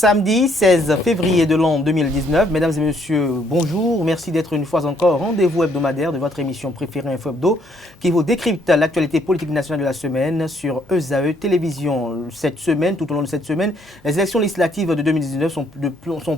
Samedi 16 février de l'an 2019. Mesdames et messieurs, bonjour. Merci d'être une fois encore au rendez-vous hebdomadaire de votre émission préférée Info Hebdo qui vous décrypte l'actualité politique nationale de la semaine sur ESAE Télévision. Cette semaine, tout au long de cette semaine, les élections législatives de 2019 sont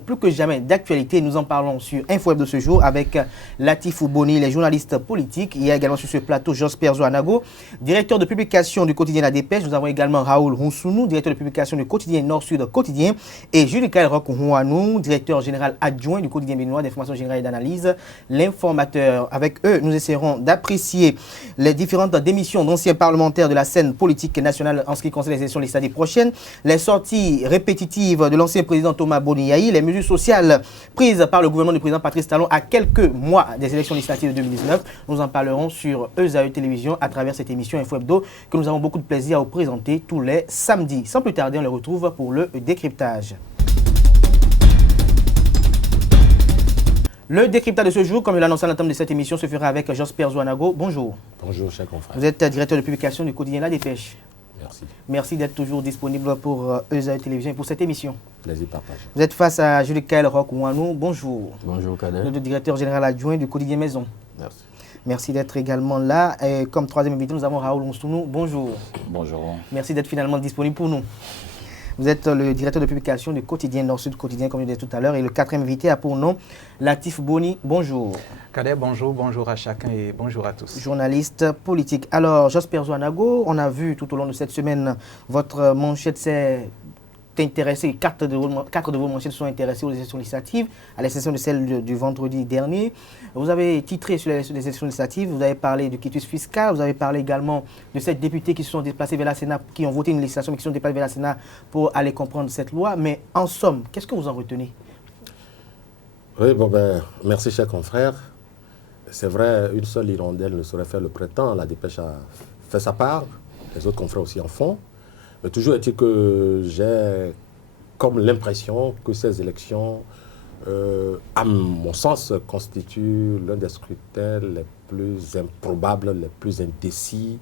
plus que jamais d'actualité. Nous en parlons sur Info Hebdo ce jour avec Latif Boni, les journalistes politiques. Il y a également sur ce plateau Josper Zoanago, directeur de publication du quotidien La Dépêche. Nous avons également Raoul Roussounou, directeur de publication du quotidien Nord-Sud Quotidien. Et Jules-Kaël Roch-Ouanou, directeur général adjoint du quotidien béninois d'information générale et d'analyse, l'informateur. Avec eux, nous essaierons d'apprécier les différentes démissions d'anciens parlementaires de la scène politique nationale en ce qui concerne les élections législatives prochaines, les sorties répétitives de l'ancien président Thomas Boniaï, les mesures sociales prises par le gouvernement du président Patrice Talon à quelques mois des élections législatives de 2019. Nous en parlerons sur ESAE Télévision à travers cette émission Info Hebdo que nous avons beaucoup de plaisir à vous présenter tous les samedis. Sans plus tarder, on les retrouve pour le décryptage. Le décryptage de ce jour, comme je l'annonçais à l'entame de cette émission, se fera avec Josper Zoanago. Bonjour. Bonjour, cher confrère. Vous êtes directeur de publication du quotidien La Dépêche. Merci. Merci d'être toujours disponible pour ESAE Télévision et pour cette émission. Plaisir partagé. Vous êtes face à Jules-Kaël Roch-Ouanou. Bonjour. Bonjour, Kader. Le directeur général adjoint du quotidien Maison. Merci. Merci d'être également là. Et comme troisième invité, nous avons Raoul Roussounou. Bonjour. Bonjour. Merci d'être finalement disponible pour nous. Vous êtes le directeur de publication du quotidien Nord-Sud Quotidien, comme je disais tout à l'heure. Et le quatrième invité a pour nom Latif Boni. Bonjour. Kader, bonjour. Bonjour à chacun et bonjour à tous. Journaliste politique. Alors, Josper Zoanago, on a vu tout au long de cette semaine, votre manchette s'est intéressée, quatre de vos manchettes sont intéressées aux élections législatives, à l'exception de celle du vendredi dernier. Vous avez titré sur les élections législatives, vous avez parlé du quitus fiscal, vous avez parlé également de ces députés qui se sont déplacés vers la Sénat, qui ont voté une législation, mais qui sont déplacés vers la Sénat pour aller comprendre cette loi. Mais en somme, qu'est-ce que vous en retenez? Oui, merci, cher confrère. C'est vrai, une seule hirondelle ne saurait faire le printemps. La Dépêche a fait sa part, les autres confrères aussi en font. Mais toujours est-il que j'ai comme l'impression que ces élections, à mon sens, constituent l'un des scrutins les plus improbables, les plus indécis,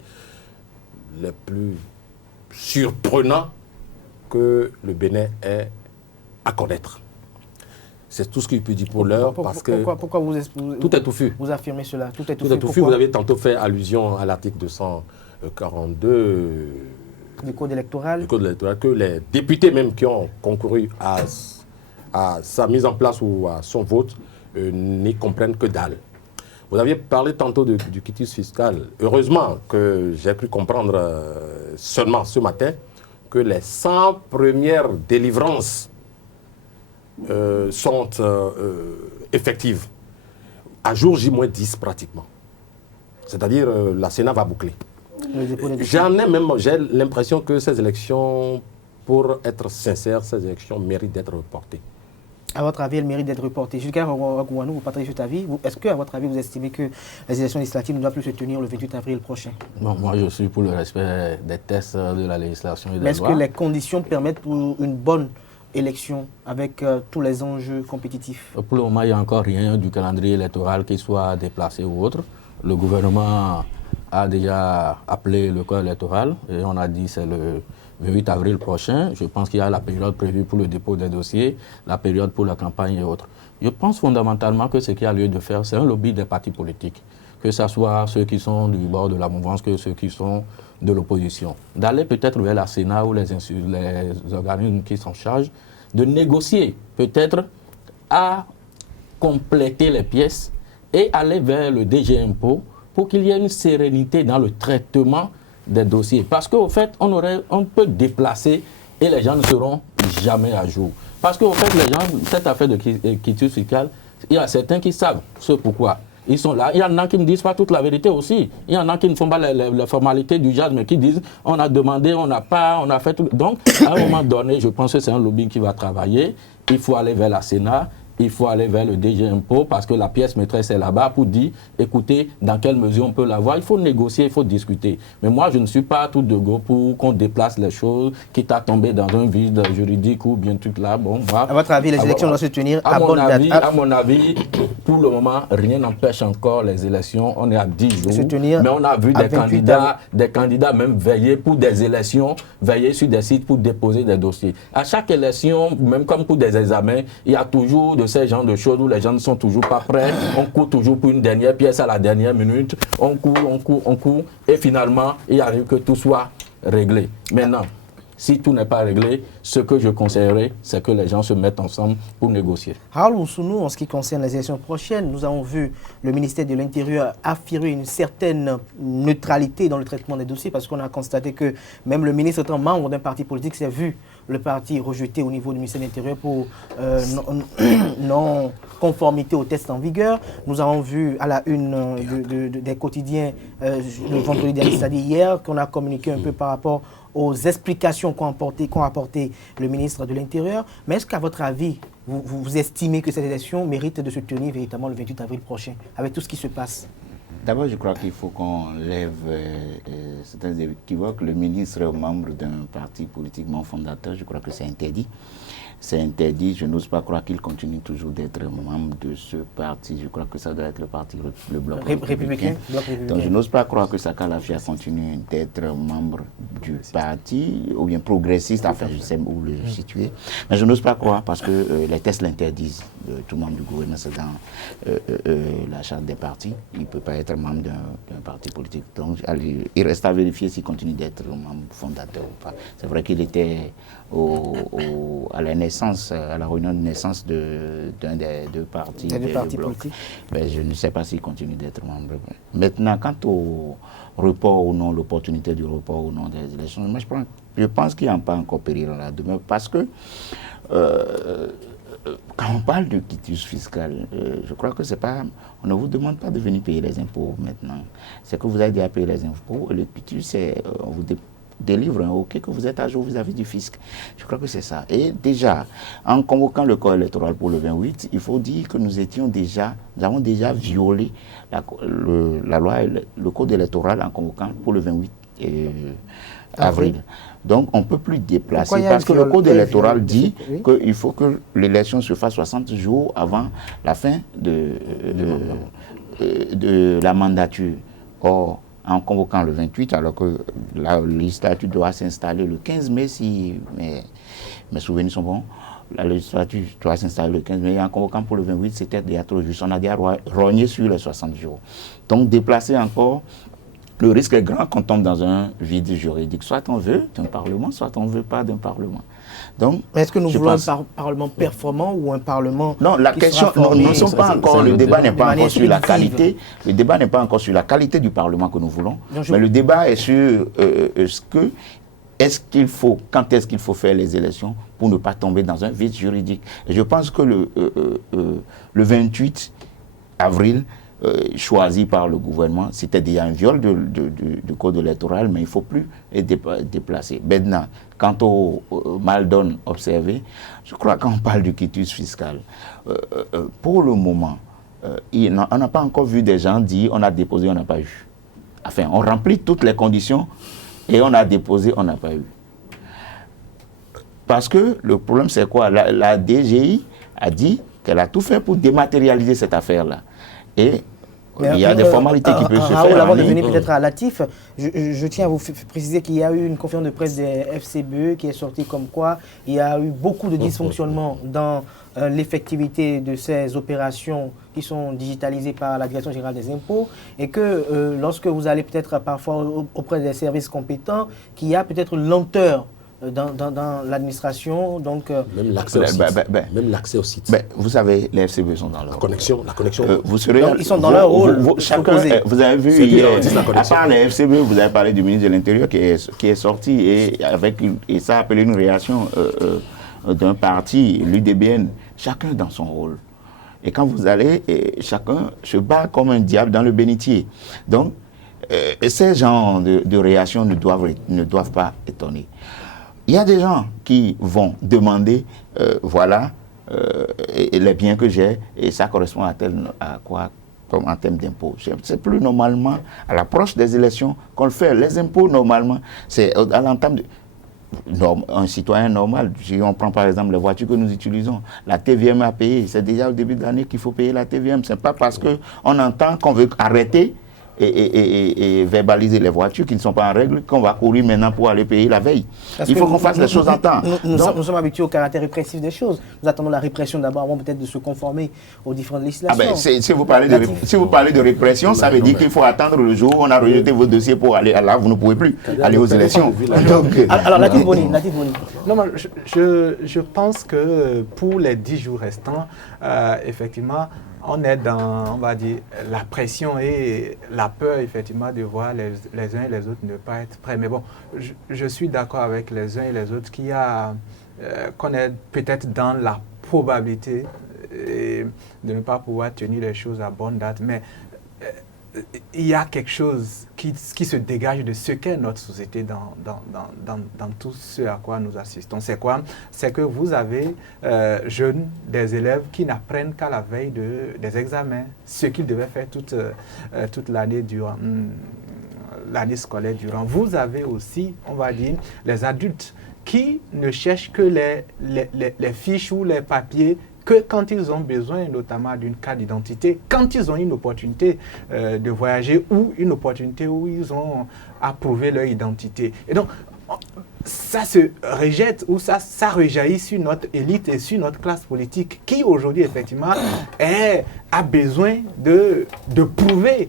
les plus surprenants que le Bénin ait à connaître. C'est tout ce qu'il peut dire pour l'heure, parce que pourquoi tout est touffu. Vous affirmez cela? Tout est touffu. Vous avez tantôt fait allusion à l'article 242 du Code électoral. Que les députés même qui ont concouru à sa mise en place ou à son vote n'y comprennent que dalle. Vous aviez parlé tantôt du quitus fiscal. Heureusement que j'ai pu comprendre seulement ce matin que les 100 premières délivrances sont effectives. À jour J-10 pratiquement. C'est-à-dire la Sénat va boucler. J'ai l'impression que ces élections, pour être sincère, ces élections méritent d'être reportées. À votre avis, elles méritent d'être reportées. Jules-Kaël Roch-Ouanou, vous partagez cet avis. Est-ce que, à votre avis, vous estimez que les élections législatives ne doivent plus se tenir le 28 avril prochain? Bon, moi, je suis pour le respect des tests de la législation et des lois. Mais est-ce que les conditions permettent pour une bonne élection avec tous les enjeux compétitifs? Pour le moment, il n'y a encore rien du calendrier électoral qui soit déplacé ou autre. Le gouvernement a déjà appelé le corps électoral et on a dit c'est le 28 avril prochain. Je pense qu'il y a la période prévue pour le dépôt des dossiers, la période pour la campagne et autres. Je pense fondamentalement que ce qu'il y a lieu de faire, c'est un lobby des partis politiques, que ce soit ceux qui sont du bord de la mouvance que ceux qui sont de l'opposition. D'aller peut-être vers la Sénat ou les organismes qui s'en chargent, de négocier peut-être à compléter les pièces et aller vers le DG Impôt pour qu'il y ait une sérénité dans le traitement des dossiers. Parce qu'au fait, on peut déplacer et les gens ne seront jamais à jour. Parce qu'au fait, les gens, cette affaire de quitus fiscal, il y a certains qui savent ce pourquoi. Ils sont là. Il y en a qui ne disent pas toute la vérité aussi. Il y en a qui ne font pas les formalités du jazz, mais qui disent on a demandé, on n'a pas, on a fait tout. Donc, à un moment donné, je pense que c'est un lobbying qui va travailler. Il faut aller vers la Sénat il faut aller vers le DG Impôt parce que la pièce maîtresse est là-bas pour dire, écoutez, dans quelle mesure on peut l'avoir. Il faut négocier, il faut discuter. Mais moi, je ne suis pas tout de go pour qu'on déplace les choses, quitte à tomber dans un vide juridique ou bien tout là. Bon, moi, à votre avis, les élections doivent se tenir à bonne date? À mon avis, pour le moment, rien n'empêche encore les élections. On est à 10 jours. Mais on a vu des candidats même veiller pour des élections, veiller sur des sites pour déposer des dossiers. À chaque élection, même comme pour des examens, il y a toujours de ces genres de choses où les gens ne sont toujours pas prêts. On court toujours pour une dernière pièce à la dernière minute. On court. Et finalement, il arrive que tout soit réglé. Maintenant, si tout n'est pas réglé, ce que je conseillerais, c'est que les gens se mettent ensemble pour négocier. Raoul Oussounou, en ce qui concerne les élections prochaines, nous avons vu le ministère de l'Intérieur affirmer une certaine neutralité dans le traitement des dossiers parce qu'on a constaté que même le ministre étant membre d'un parti politique s'est vu le parti rejeté au niveau du ministère de l'Intérieur pour non-conformité aux tests en vigueur. Nous avons vu à la une des quotidiens le vendredi dernier, c'est-à-dire hier, qu'on a communiqué un peu par rapport aux explications qu'ont apporté le ministre de l'Intérieur. Mais est-ce qu'à votre avis, vous estimez que cette élection mérite de se tenir véritablement le 28 avril prochain, avec tout ce qui se passe? D'abord, je crois qu'il faut qu'on lève certains équivoques. Le ministre est membre d'un parti politiquement fondateur, je crois que c'est interdit. C'est interdit, je n'ose pas croire qu'il continue toujours d'être membre de ce parti. Je crois que ça doit être le bloc républicain. Donc je n'ose pas croire que Saka Lafia continue d'être membre du parti, ou bien progressiste, enfin je sais où le situer. Mais je n'ose pas croire parce que les tests l'interdisent. Tout membre du gouvernement, c'est dans la charte des partis. Il ne peut pas être membre d'un parti politique. Donc il reste à vérifier s'il continue d'être membre fondateur ou pas. C'est vrai qu'il était à la naissance, à la réunion de naissance d'un des deux partis, politiques. Mais je ne sais pas s'il continue d'être membre. Maintenant, quant au report ou non, l'opportunité du report ou non des élections, moi je pense qu'il n'y a pas encore péril là demain parce que quand on parle de quitus fiscal, je crois que c'est pas, on ne vous demande pas de venir payer les impôts maintenant. C'est que vous avez déjà payé les impôts. Le quitus, c'est on vous délivre un OK que vous êtes à jour vis-à-vis du fisc. Je crois que c'est ça. Et déjà, en convoquant le corps électoral pour le 28, il faut dire que nous avons déjà violé la loi, le code électoral en convoquant pour le 28 avril. Donc, on ne peut plus déplacer parce que le code électoral dit qu'il faut que l'élection se fasse 60 jours avant la fin de la mandature. Or, en convoquant le 28, alors que la législature doit s'installer le 15 mai, si mes souvenirs sont bons, la législature doit s'installer le 15 mai, et en convoquant pour le 28, c'était déjà trop juste. On a déjà rogné sur les 60 jours. Donc, déplacer encore, le risque est grand qu'on tombe dans un vide juridique. Soit on veut d'un Parlement, soit on ne veut pas d'un Parlement. Donc, est-ce que nous voulons un Parlement performant ou un Parlement Non, la question, nous ne sommes pas encore, le débat n'est pas encore sur la qualité. Le débat n'est pas encore sur la qualité du Parlement que nous voulons, mais le débat est sur quand est-ce qu'il faut faire les élections pour ne pas tomber dans un vide juridique. Et je pense que le 28 avril, choisi par le gouvernement, c'était déjà un viol du code électoral, mais il ne faut plus être déplacé. Maintenant, quant au mal donne observé, je crois qu'on parle du quitus fiscal. Pour le moment, on n'a pas encore vu des gens dire on a déposé, on n'a pas eu. Enfin, on remplit toutes les conditions et on a déposé, on n'a pas eu. Parce que le problème, c'est quoi? La DGI a dit qu'elle a tout fait pour dématérialiser cette affaire-là. Et il y a des formalités qui peuvent se faire. Avant de venir peut-être à Latif, je tiens à vous préciser qu'il y a eu une conférence de presse des FCBE qui est sortie comme quoi il y a eu beaucoup de dysfonctionnements dans l'effectivité de ces opérations qui sont digitalisées par la Direction générale des impôts et que lorsque vous allez peut-être parfois auprès des services compétents, qu'il y a peut-être une lenteur dans l'administration, donc même l'accès au site. Vous savez, les FCB sont dans leur connexion. Vous serez, donc, ils sont dans leur rôle. Vous avez vu hier, à part les FCB, vous avez parlé du ministre de l'Intérieur qui est sorti et ça a appelé une réaction d'un parti, l'UDBN, chacun dans son rôle. Et quand vous allez, chacun se bat comme un diable dans le bénitier. Donc, ces genres de réactions ne doivent pas étonner. Il y a des gens qui vont demander, et les biens que j'ai, et ça correspond à quoi comme en termes d'impôts. C'est plus normalement à l'approche des élections qu'on le fait. Les impôts, normalement, c'est à l'entame de... un citoyen normal, si on prend par exemple les voitures que nous utilisons, la TVM à payer, c'est déjà au début de l'année qu'il faut payer la TVM. Ce n'est pas parce qu'on entend qu'on veut arrêter et verbaliser les voitures qui ne sont pas en règle qu'on va courir maintenant pour aller payer la veille. Il faut qu'on fasse les choses en temps. Nous sommes habitués au caractère répressif des choses. Nous attendons la répression d'abord avant peut-être de se conformer aux différentes législations. Si vous parlez de répression, ça veut dire qu'il faut attendre le jour où on a rejeté vos dossiers pour aller là, vous ne pouvez plus aller aux élections. Alors, Latif Boni. Non, je pense que pour les 10 jours restants, effectivement, on est dans, on va dire, la pression et la peur, effectivement, de voir les uns et les autres ne pas être prêts. Mais bon, je suis d'accord avec les uns et les autres qu'on est peut-être dans la probabilité de ne pas pouvoir tenir les choses à bonne date. Mais il y a quelque chose qui se dégage de ce qu'est notre société dans tout ce à quoi nous assistons. C'est quoi? C'est que vous avez jeunes, des élèves qui n'apprennent qu'à la veille des examens, ce qu'ils devaient faire toute l'année durant, l'année scolaire durant. Vous avez aussi, on va dire, les adultes qui ne cherchent que les fiches ou les papiers que quand ils ont besoin notamment d'une carte d'identité, quand ils ont une opportunité de voyager ou une opportunité où ils ont à prouver leur identité. Et donc, ça se rejette ou ça rejaillit sur notre élite et sur notre classe politique qui aujourd'hui effectivement a besoin de prouver,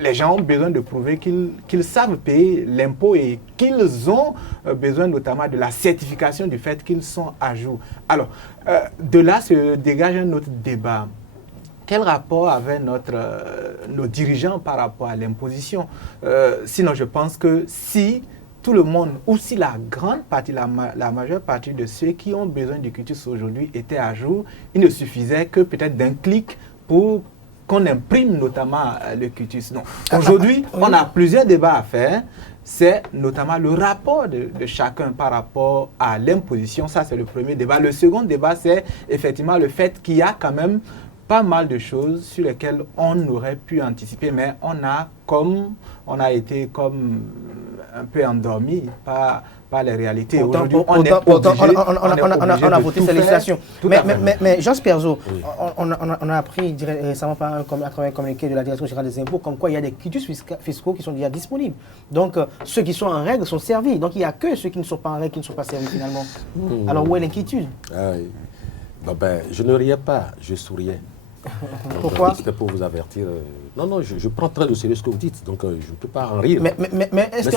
les gens ont besoin de prouver qu'ils savent payer l'impôt et qu'ils ont besoin notamment de la certification du fait qu'ils sont à jour. Alors, de là se dégage un autre débat. Quel rapport avaient nos dirigeants par rapport à l'imposition? Sinon, je pense que si tout le monde, ou si la grande partie, la majeure partie de ceux qui ont besoin du quitus aujourd'hui étaient à jour, il ne suffisait que peut-être d'un clic pour qu'on imprime notamment le quitus. Aujourd'hui, on a plusieurs débats à faire. C'est notamment le rapport de chacun par rapport à l'imposition. Ça, c'est le premier débat. Le second débat, c'est effectivement le fait qu'il y a quand même pas mal de choses sur lesquelles on aurait pu anticiper, mais on a été comme un peu endormi par les réalités. Aujourd'hui, on a voté cette législation. Mais Jean Sperzo, on a appris récemment par à travers un communiqué de la Direction générale des impôts comme quoi il y a des quitus fiscaux qui sont déjà disponibles. Donc, ceux qui sont en règle sont servis. Donc, il n'y a que ceux qui ne sont pas en règle qui ne sont pas servis finalement. Alors, où est l'inquiétude? Je ne riais pas, je souriais. Pourquoi? C'était pour vous avertir. Non, je prends très au sérieux ce que vous dites, donc je ne peux pas en rire. Mais est-ce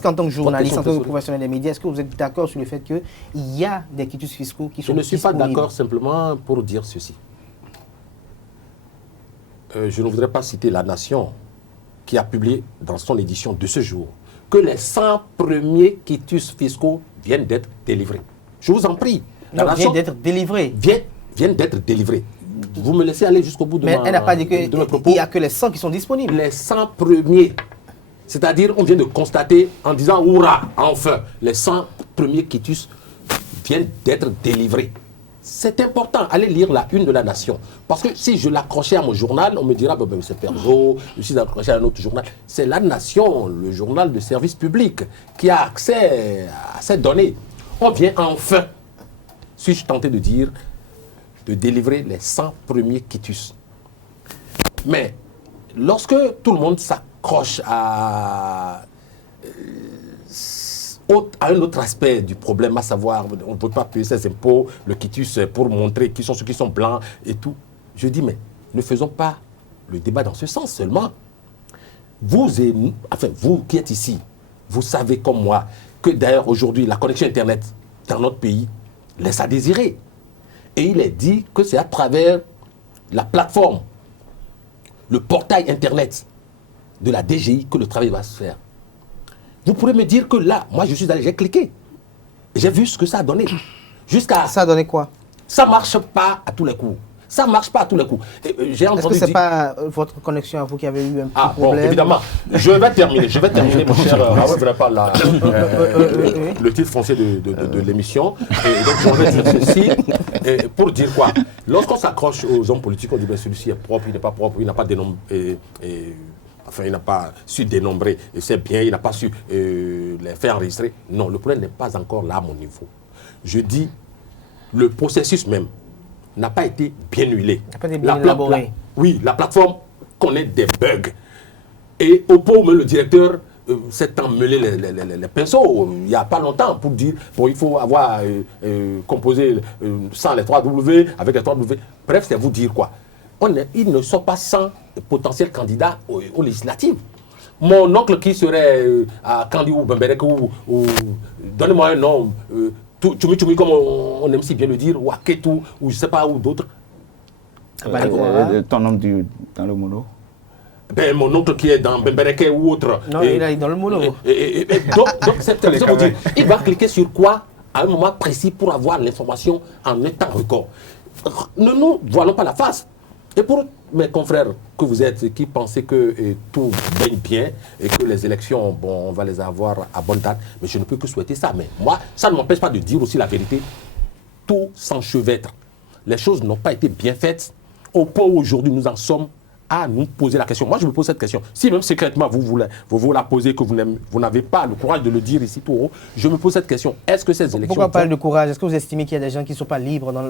qu'en tant que journaliste, en tant que professionnel des médias, est-ce que vous êtes d'accord sur le fait qu'il y a des quitus fiscaux qui sont disponibles? Je ne suis pas d'accord simplement pour dire ceci. Je ne voudrais pas citer La Nation qui a publié dans son édition de ce jour que les 100 premiers quitus fiscaux viennent d'être délivrés. Je vous en prie. La Nation viennent d'être délivrés. Viennent d'être délivrés. Vous me laissez aller jusqu'au bout de Mais elle n'a pas dit qu'il n'y a que les 100 qui sont disponibles. Les 100 premiers. C'est-à-dire, on vient de constater en disant, hurrah, enfin, les 100 premiers quitus viennent d'être délivrés. C'est important, allez lire la une de La Nation. Parce que si je l'accrochais à mon journal, on me dira, c'est Perzo, je suis accroché à un autre journal. C'est La Nation, le journal de service public, qui a accès à ces données. On vient enfin, suis-je tenté de dire, de délivrer les 100 premiers quitus. Mais lorsque tout le monde s'accroche à un autre aspect du problème, à savoir on ne peut pas payer ses impôts, le quitus pour montrer qui sont ceux qui sont blancs et tout, je dis mais ne faisons pas le débat dans ce sens seulement. Vous et nous, enfin vous qui êtes ici, vous savez comme moi que d'ailleurs aujourd'hui la connexion Internet dans notre pays laisse à désirer. Et il est dit que c'est à travers la plateforme, le portail Internet de la DGI que le travail va se faire. Vous pourrez me dire que là, moi je suis allé, j'ai cliqué. J'ai vu ce que ça a donné. Ça a donné quoi? Ça ne marche pas à tous les coups. Ça ne marche pas à tous les coups. J'ai Est-ce que entendu ce n'est dire... pas votre connexion à vous qui avez eu un petit Ah bon, problème? évidemment. Je vais terminer, mon cher Raoul, pas le titre foncier de l'émission. Et donc, je vais dire ceci pour dire quoi? Lorsqu'on s'accroche aux hommes politiques, on dit ben, celui-ci est propre, il n'est pas propre, il n'a pas dénombré. Enfin, il n'a pas su dénombrer, c'est bien, il n'a pas su les faire enregistrer. Non, le problème n'est pas encore là à mon niveau. Je dis, le processus même n'a pas été bien huilé. N'a pas été bien élaboré. Oui, la plateforme connaît des bugs. Et au point où le directeur s'est emmêlé les pinceaux il n'y a pas longtemps pour dire bon, il faut avoir composé sans les 3W, avec les 3W. Bref, c'est vous dire quoi. Ils ne sont pas sans potentiels candidats aux législatives. Mon oncle qui serait à Kandi ou Bemberek ou donnez-moi un nom, Tchoumi Tchoumi comme on aime si bien le dire, ou Aketu, ou je ne sais pas, ou d'autres. Ton nom dans le mono? Ben, mon oncle qui est dans Bemberek ou autre. Non, il est dans le mono. Donc c'est ça vous dire, il va cliquer sur quoi à un moment précis pour avoir l'information en un temps record. Ne nous voilons pas la face. Et pour mes confrères que vous êtes, qui pensaient que tout baigne bien et que les élections, bon, on va les avoir à bonne date, mais je ne peux que souhaiter ça. Mais moi, ça ne m'empêche pas de dire aussi la vérité. Tout s'enchevêtre. Les choses n'ont pas été bien faites au point où aujourd'hui nous en sommes à nous poser la question. Moi, je me pose cette question. Si même secrètement, vous la posez, que vous n'avez pas le courage de le dire ici tout haut, je me pose cette question. Est-ce que ces élections... Pourquoi parler de courage? Est-ce que vous estimez qu'il y a des gens qui ne sont pas libres dans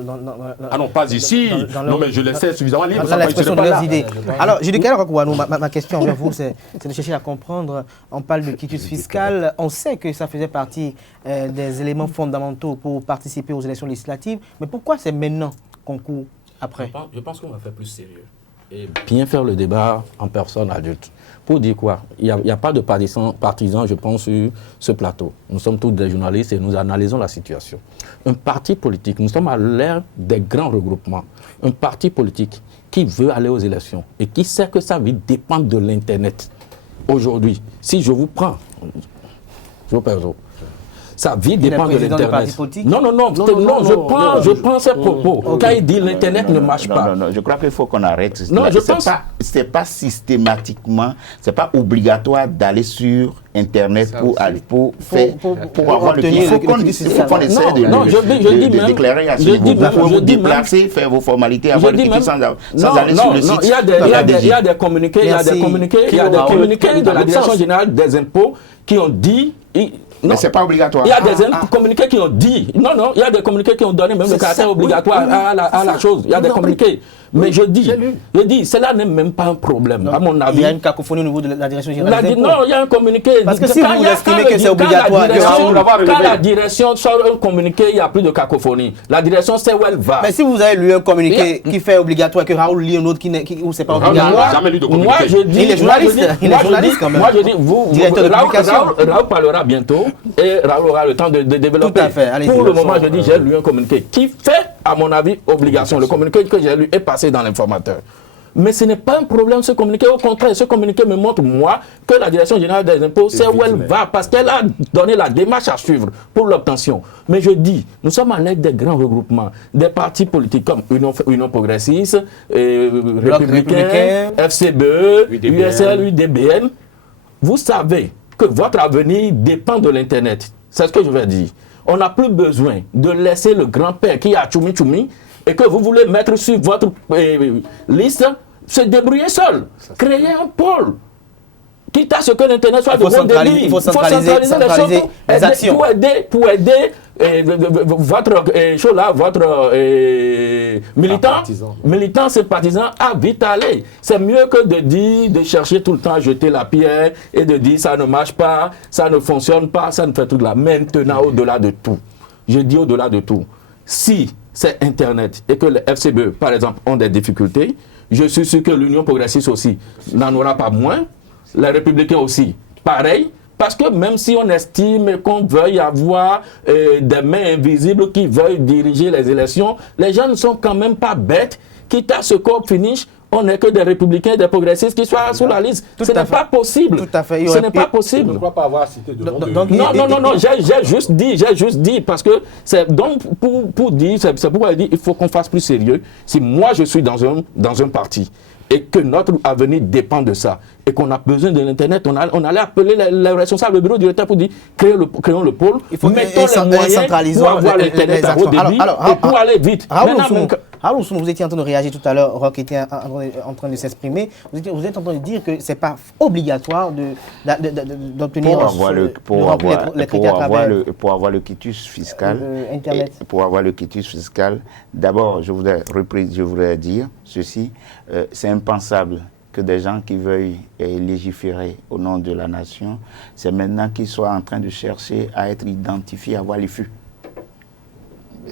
Ah non, pas ici. Non, mais je les sais suffisamment libres. Dans l'expression de leurs idées. Alors, Judy Kouanou, ma question envers vous, c'est de chercher à comprendre. On parle de quitus fiscal. On sait que ça faisait partie des éléments fondamentaux pour participer aux élections législatives. Mais pourquoi c'est maintenant qu'on court après? Je pense qu'on va faire plus sérieux. Et bien faire le débat en personne adulte. Pour dire quoi? Il n'y a pas de partisans, je pense, sur ce plateau. Nous sommes tous des journalistes et nous analysons la situation. Un parti politique, nous sommes à l'ère des grands regroupements. Un parti politique qui veut aller aux élections et qui sait que sa vie dépend de l'Internet. Aujourd'hui, si je vous prends, sa vie dépend de l'Internet. Non, je prends ses propos. Quand il dit l'Internet ne marche pas. Non, je crois qu'il faut qu'on arrête. Non, je pense... C'est pas systématiquement, c'est pas obligatoire d'aller sur Internet pour avoir le qu'il faut qu'on essaie de déclarer à ce niveau. Vous pouvez vous déplacer, faire vos formalités, avoir le ticket sans aller sur le site. Il y a des communiqués de la Direction générale des impôts qui ont dit... Non, mais c'est pas obligatoire. Il y a des communiqués qui ont dit, il y a des communiqués qui ont donné même le caractère obligatoire à la chose. Il y a des communiqués. Mais je dis, cela n'est même pas un problème, à mon avis. Il y a une cacophonie au niveau de la Direction générale des impôts. Non, il y a un communiqué. Parce que si vous estimez que c'est obligatoire, quand la direction sort un communiqué, il n'y a plus de cacophonie. La direction sait où elle va. Mais si vous avez lu un communiqué qui fait obligatoire, que Raoul lit un autre où c'est pas obligatoire. Jamais lu de communiqué. Moi, je dis, il est journaliste quand même. Moi, je dis, Raoul parlera bientôt et Raoul aura le temps de développer. Tout à fait. Pour le moment, je dis, j'ai lu un communiqué qui fait, à mon avis, obligation. Le communiqué que j'ai lu est passé dans l'informateur. Mais ce n'est pas un problème, ce communiqué. Au contraire, ce communiqué me montre, moi, que la Direction générale des impôts sait où elle va, parce qu'elle a donné la démarche à suivre pour l'obtention. Mais je dis, nous sommes à l'aide des grands regroupements, des partis politiques comme Union progressiste, Républicain, FCBE, USL, UDBN. Vous savez que votre avenir dépend de l'Internet. C'est ce que je vais dire. On n'a plus besoin de laisser le grand-père qui a Tchoumi Tchoumi et que vous voulez mettre sur votre liste, se débrouiller seul. Créer un pôle. Quitte à ce que l'Internet soit de bon débit. Il faut centraliser les actions. Pour aider votre militant sympathisant à vite aller. C'est mieux que de dire, de chercher tout le temps à jeter la pierre et de dire ça ne marche pas, ça ne fonctionne pas, ça ne fait tout là. Maintenant, au-delà de tout, je dis au-delà de tout, si c'est Internet et que les FCBE, par exemple, ont des difficultés, je suis sûr que l'Union progressiste aussi n'en aura pas moins, les Républicains aussi, pareil, parce que même si on estime qu'on veuille avoir des mains invisibles qui veuillent diriger les élections, les gens ne sont quand même pas bêtes, quitte à ce qu'on finisse on n'est que des républicains, des progressistes qui soient sur la liste. Ce n'est pas possible. Tout à fait. Ce n'est pas Je ne possible. crois pas avoir cité de nom de... Non, j'ai juste dit, parce que c'est donc pour dire, c'est pourquoi il dit il faut qu'on fasse plus sérieux. Si moi je suis dans un parti et que notre avenir dépend de ça, et qu'on a besoin de l'Internet, on allait appeler les responsables du bureau directeur pour dire créons le pôle, mettons les moyens pour avoir l'Internet à haut débit et pour aller vite. Raoul Ousmane, vous étiez en train de réagir tout à l'heure, Roch était en train de s'exprimer. Vous êtes en train de dire que ce n'est pas obligatoire d'obtenir les critères à travers pour avoir le quitus fiscal. Internet. Pour avoir le quitus fiscal, d'abord, je voudrais dire ceci, c'est impensable que des gens qui veuillent légiférer au nom de la nation, c'est maintenant qu'ils soient en train de chercher à être identifiés, à avoir les fûts.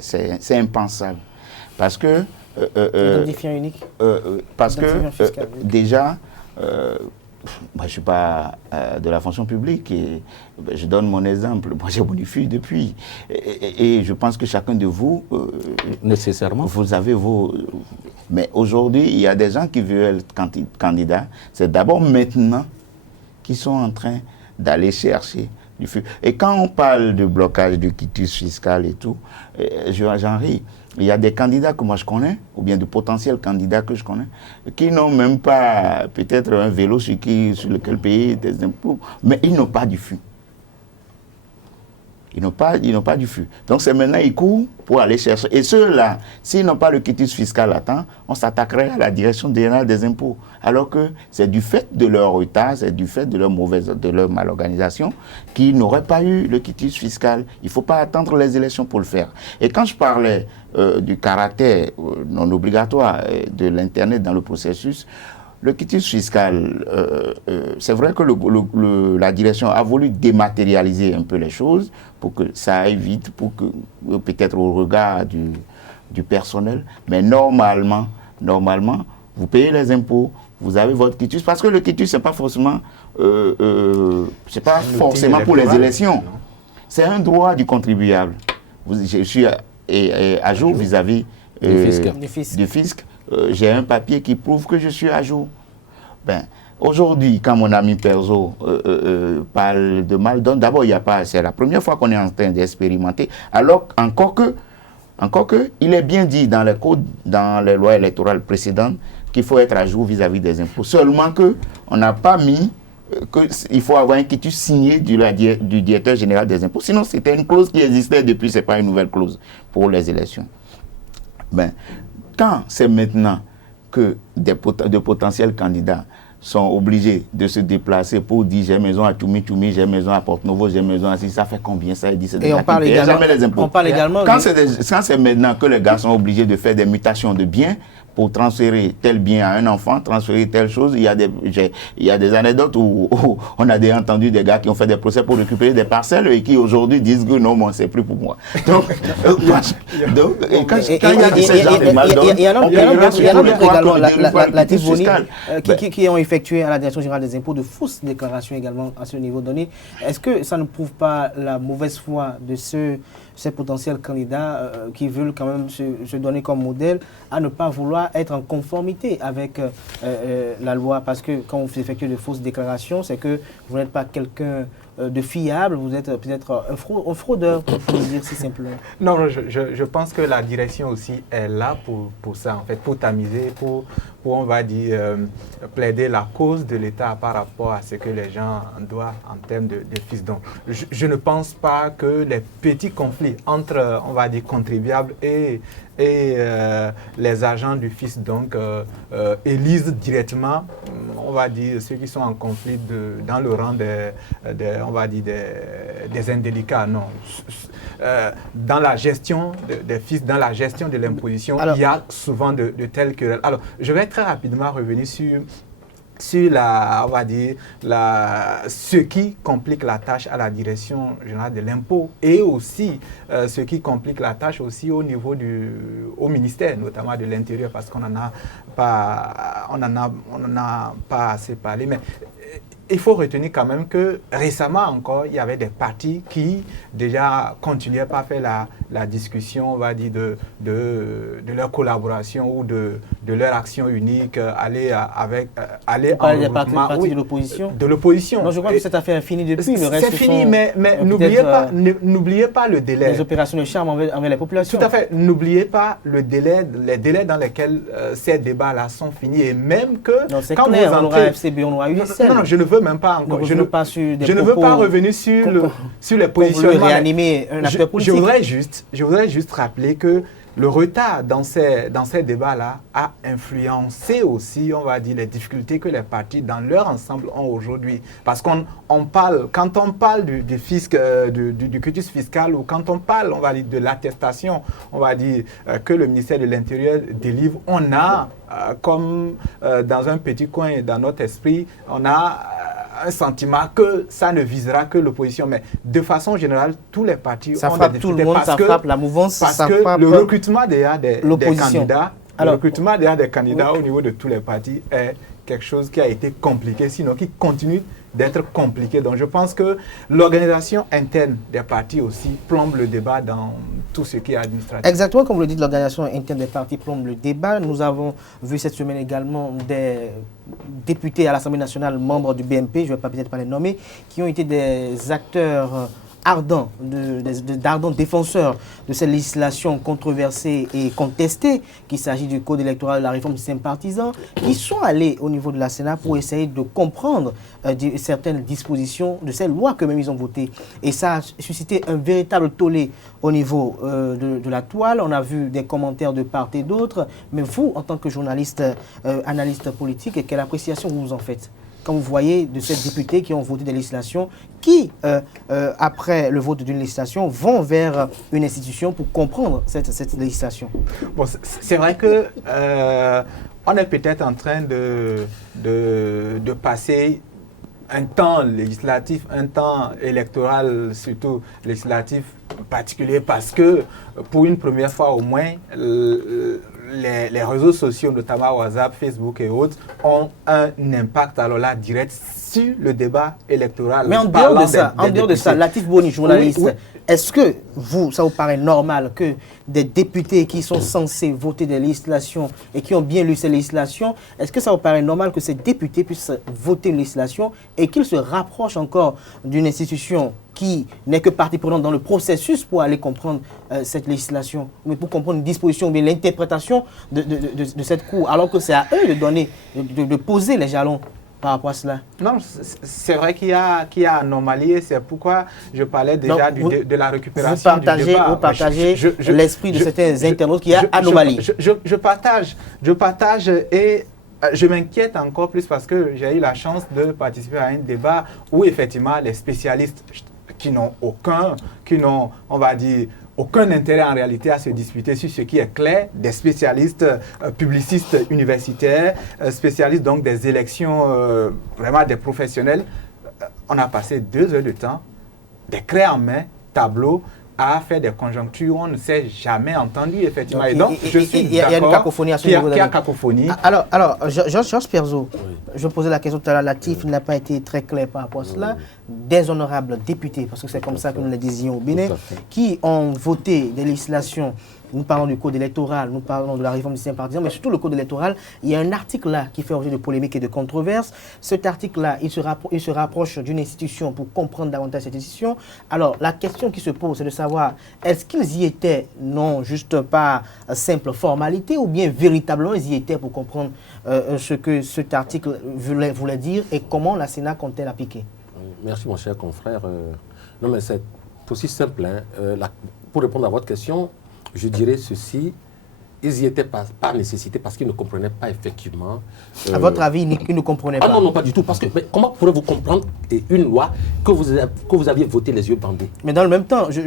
C'est impensable. Parce que... Identifiant unique. Parce que déjà, moi je ne suis pas de la fonction publique et je donne mon exemple. Moi j'ai bonifié depuis. Et je pense que chacun de vous... nécessairement. Vous avez vos... Mais aujourd'hui, il y a des gens qui veulent être candidats. C'est d'abord maintenant qu'ils sont en train d'aller chercher du feu. Et quand on parle de blocage du quitus fiscal et tout, j'en ris. Il y a des candidats que moi je connais, ou bien de potentiels candidats que je connais, qui n'ont même pas peut-être un vélo sur lequel payer des impôts, mais ils n'ont pas du fût. Ils n'ont pas du fût. Donc c'est maintenant ils courent pour aller chercher. Et ceux-là, s'ils n'ont pas le quitus fiscal à temps, on s'attaquerait à la direction générale des impôts. Alors que c'est du fait de leur retard, c'est du fait de leur malorganisation qu'ils n'auraient pas eu le quitus fiscal. Il ne faut pas attendre les élections pour le faire. Et quand je parlais du caractère non obligatoire de l'Internet dans le processus, le quitus fiscal, c'est vrai que la direction a voulu dématérialiser un peu les choses pour que ça aille vite, pour que peut-être au regard du personnel, mais normalement, vous payez les impôts, vous avez votre quitus, parce que le quitus, c'est pas forcément pour les élections. C'est un droit du contribuable. Je suis à jour vis-à-vis du fisc. J'ai un papier qui prouve que je suis à jour. Aujourd'hui, quand mon ami Perzo parle de mal, donc d'abord, c'est la première fois qu'on est en train d'expérimenter, alors encore que, il est bien dit dans les codes, dans les lois électorales précédentes, qu'il faut être à jour vis-à-vis des impôts. Seulement qu'on n'a pas mis qu'il faut avoir un quitus signé du directeur général des impôts. Sinon, c'était une clause qui existait depuis, ce n'est pas une nouvelle clause pour les élections. Quand c'est maintenant que de potentiels candidats sont obligés de se déplacer pour dire j'ai maison à Tchoumi, j'ai maison à Porte-Novo, j'ai maison à ça fait combien ça? Dit, et on parle également quand c'est maintenant que les gars sont obligés de faire des mutations de biens pour transférer tel bien à un enfant, transférer telle chose, il y a des anecdotes où on a entendu des gars qui ont fait des procès pour récupérer des parcelles et qui aujourd'hui disent que non, moi, c'est plus pour moi. Donc, quand il y a ces genres de mal, il y en a également la Tivoni qui ont effectué à la Direction générale des impôts de fausses déclarations également à ce niveau donné. Est-ce que ça ne prouve pas la mauvaise foi de ces potentiels candidats qui veulent quand même se donner comme modèle à ne pas vouloir être en conformité avec la loi? Parce que quand vous effectuez de fausses déclarations, c'est que vous n'êtes pas quelqu'un de fiable, vous êtes peut-être un fraudeur, pour le dire si simplement. Non, je pense que la direction aussi est là pour ça, en fait, pour tamiser, pour on va dire, plaider la cause de l'État par rapport à ce que les gens doivent en termes de fils. Donc, je ne pense pas que les petits conflits entre, on va dire, contribuables et les agents du FIS donc élisent directement, on va dire, ceux qui sont en conflit dans le rang on va dire des indélicats. Non. Dans la gestion des FIS, dans la gestion de l'imposition, il y a souvent de telles querelles. Alors, je vais très rapidement revenir sur on va dire, ce qui complique la tâche à la direction générale de l'impôt et aussi ce qui complique la tâche aussi au niveau au ministère, notamment de l'Intérieur, parce qu'on n'en a pas assez parlé. Mais il faut retenir quand même que récemment encore, il y avait des partis qui déjà continuaient pas à faire la discussion, on va dire, de leur collaboration ou de leur action unique, aller en des regroupement. partis de l'opposition. De l'opposition. Non, je crois que cette affaire est finie depuis. Le reste, c'est fini, mais n'oubliez pas le délai. Les opérations de charme envers les populations. Tout à fait. N'oubliez pas les délais dans lesquels ces débats-là sont finis. Et même que non, c'est quand clair, vous on aura FCB, on aura USL. Non, je ne veux même pas encore. Je ne veux pas revenir sur les positionnements. Réanimer un acteur politique. Je voudrais juste rappeler que le retard dans ces débats-là a influencé aussi, on va dire, les difficultés que les partis dans leur ensemble ont aujourd'hui. Parce quand on parle du fisc, du quitus fiscal, ou quand on parle, on va dire, de l'attestation, on va dire, que le ministère de l'Intérieur délivre, on a, comme dans un petit coin dans notre esprit, on a un sentiment que ça ne visera que l'opposition. Mais de façon générale, tous les partis ça ont frappe des tout le difficultés monde, ça frappe la mouvance, parce ça que frappe le recrutement des candidats, Alors, le recrutement des candidats au niveau de tous les partis est quelque chose qui a été compliqué, sinon qui continue d'être compliqué. Donc je pense que l'organisation interne des partis aussi plombe le débat dans tout ce qui est administratif. Exactement comme vous le dites, l'organisation interne des partis plombe le débat. Nous avons vu cette semaine également des députés à l'Assemblée nationale, membres du BMP, je ne vais pas peut-être pas les nommer, qui ont été des acteurs ardents, d'ardents défenseurs de cette législation controversée et contestée, qu'il s'agit du code électoral de la réforme du système partisan, qui sont allés au niveau de la Sénat pour essayer de comprendre certaines dispositions de ces lois que même ils ont votées. Et ça a suscité un véritable tollé au niveau de la toile. On a vu des commentaires de part et d'autre. Mais vous, en tant que journaliste, analyste politique, quelle appréciation vous en faites quand vous voyez de ces députés qui ont voté des législations qui, après le vote d'une législation, vont vers une institution pour comprendre cette législation? Bon, c'est vrai que on est peut-être en train de passer un temps législatif, un temps électoral, surtout législatif particulier, parce que pour une première fois au moins, les réseaux sociaux, notamment WhatsApp, Facebook et autres, ont un impact alors là direct sur le débat électoral. Mais en dehors de ça, Latif Boni, journaliste, oui. Est-ce que ça vous paraît normal que des députés qui sont censés voter des législations et qui ont bien lu ces législations, est-ce que ça vous paraît normal que ces députés puissent voter une législation et qu'ils se rapprochent encore d'une institution qui n'est que partie prenante dans le processus pour aller comprendre cette législation, mais pour comprendre une disposition ou bien l'interprétation de cette cour, alors que c'est à eux de donner, de poser les jalons par rapport à cela? Non, c'est vrai qu'il y a anomalie et c'est pourquoi je parlais déjà de la récupération du débat. Vous partagez l'esprit de certains internautes qu'il y a anomalie. Je partage et je m'inquiète encore plus parce que j'ai eu la chance de participer à un débat où effectivement les spécialistes qui n'ont on va dire, aucun intérêt en réalité à se disputer sur ce qui est clair, des spécialistes publicistes universitaires, spécialistes donc des élections, vraiment des professionnels. On a passé 2 heures de temps, des craies en main, tableau, à faire des conjonctures, on ne s'est jamais entendu effectivement. Et donc, je suis il y a une cacophonie à ce niveau. Il y a cacophonie. Alors Georges Perzo, je posais la question tout à l'heure, Latif n'a pas été très clair par rapport à cela. Des honorables députés, parce que c'est comme ça que nous les disions au Bénin, qui ont voté des législations. Nous parlons du code électoral, nous parlons de la réforme du système partisan, mais surtout le code électoral. Il y a un article là qui fait objet de polémique et de controverse. Cet article-là, il se rapproche d'une institution pour comprendre davantage cette institution. Alors, la question qui se pose, c'est de savoir, est-ce qu'ils y étaient, non juste pas simple formalité, ou bien véritablement ils y étaient pour comprendre ce que cet article voulait dire et comment la Sénat comptait l'appliquer? Merci mon cher confrère. Non mais c'est aussi simple. Pour répondre à votre question, je dirais ceci, ils y étaient pas par nécessité parce qu'ils ne comprenaient pas effectivement. À votre avis, ils ne comprenaient pas? Non, pas du tout. Parce que comment pourrez-vous comprendre une loi que vous aviez votée les yeux bandés? Mais dans le même temps, je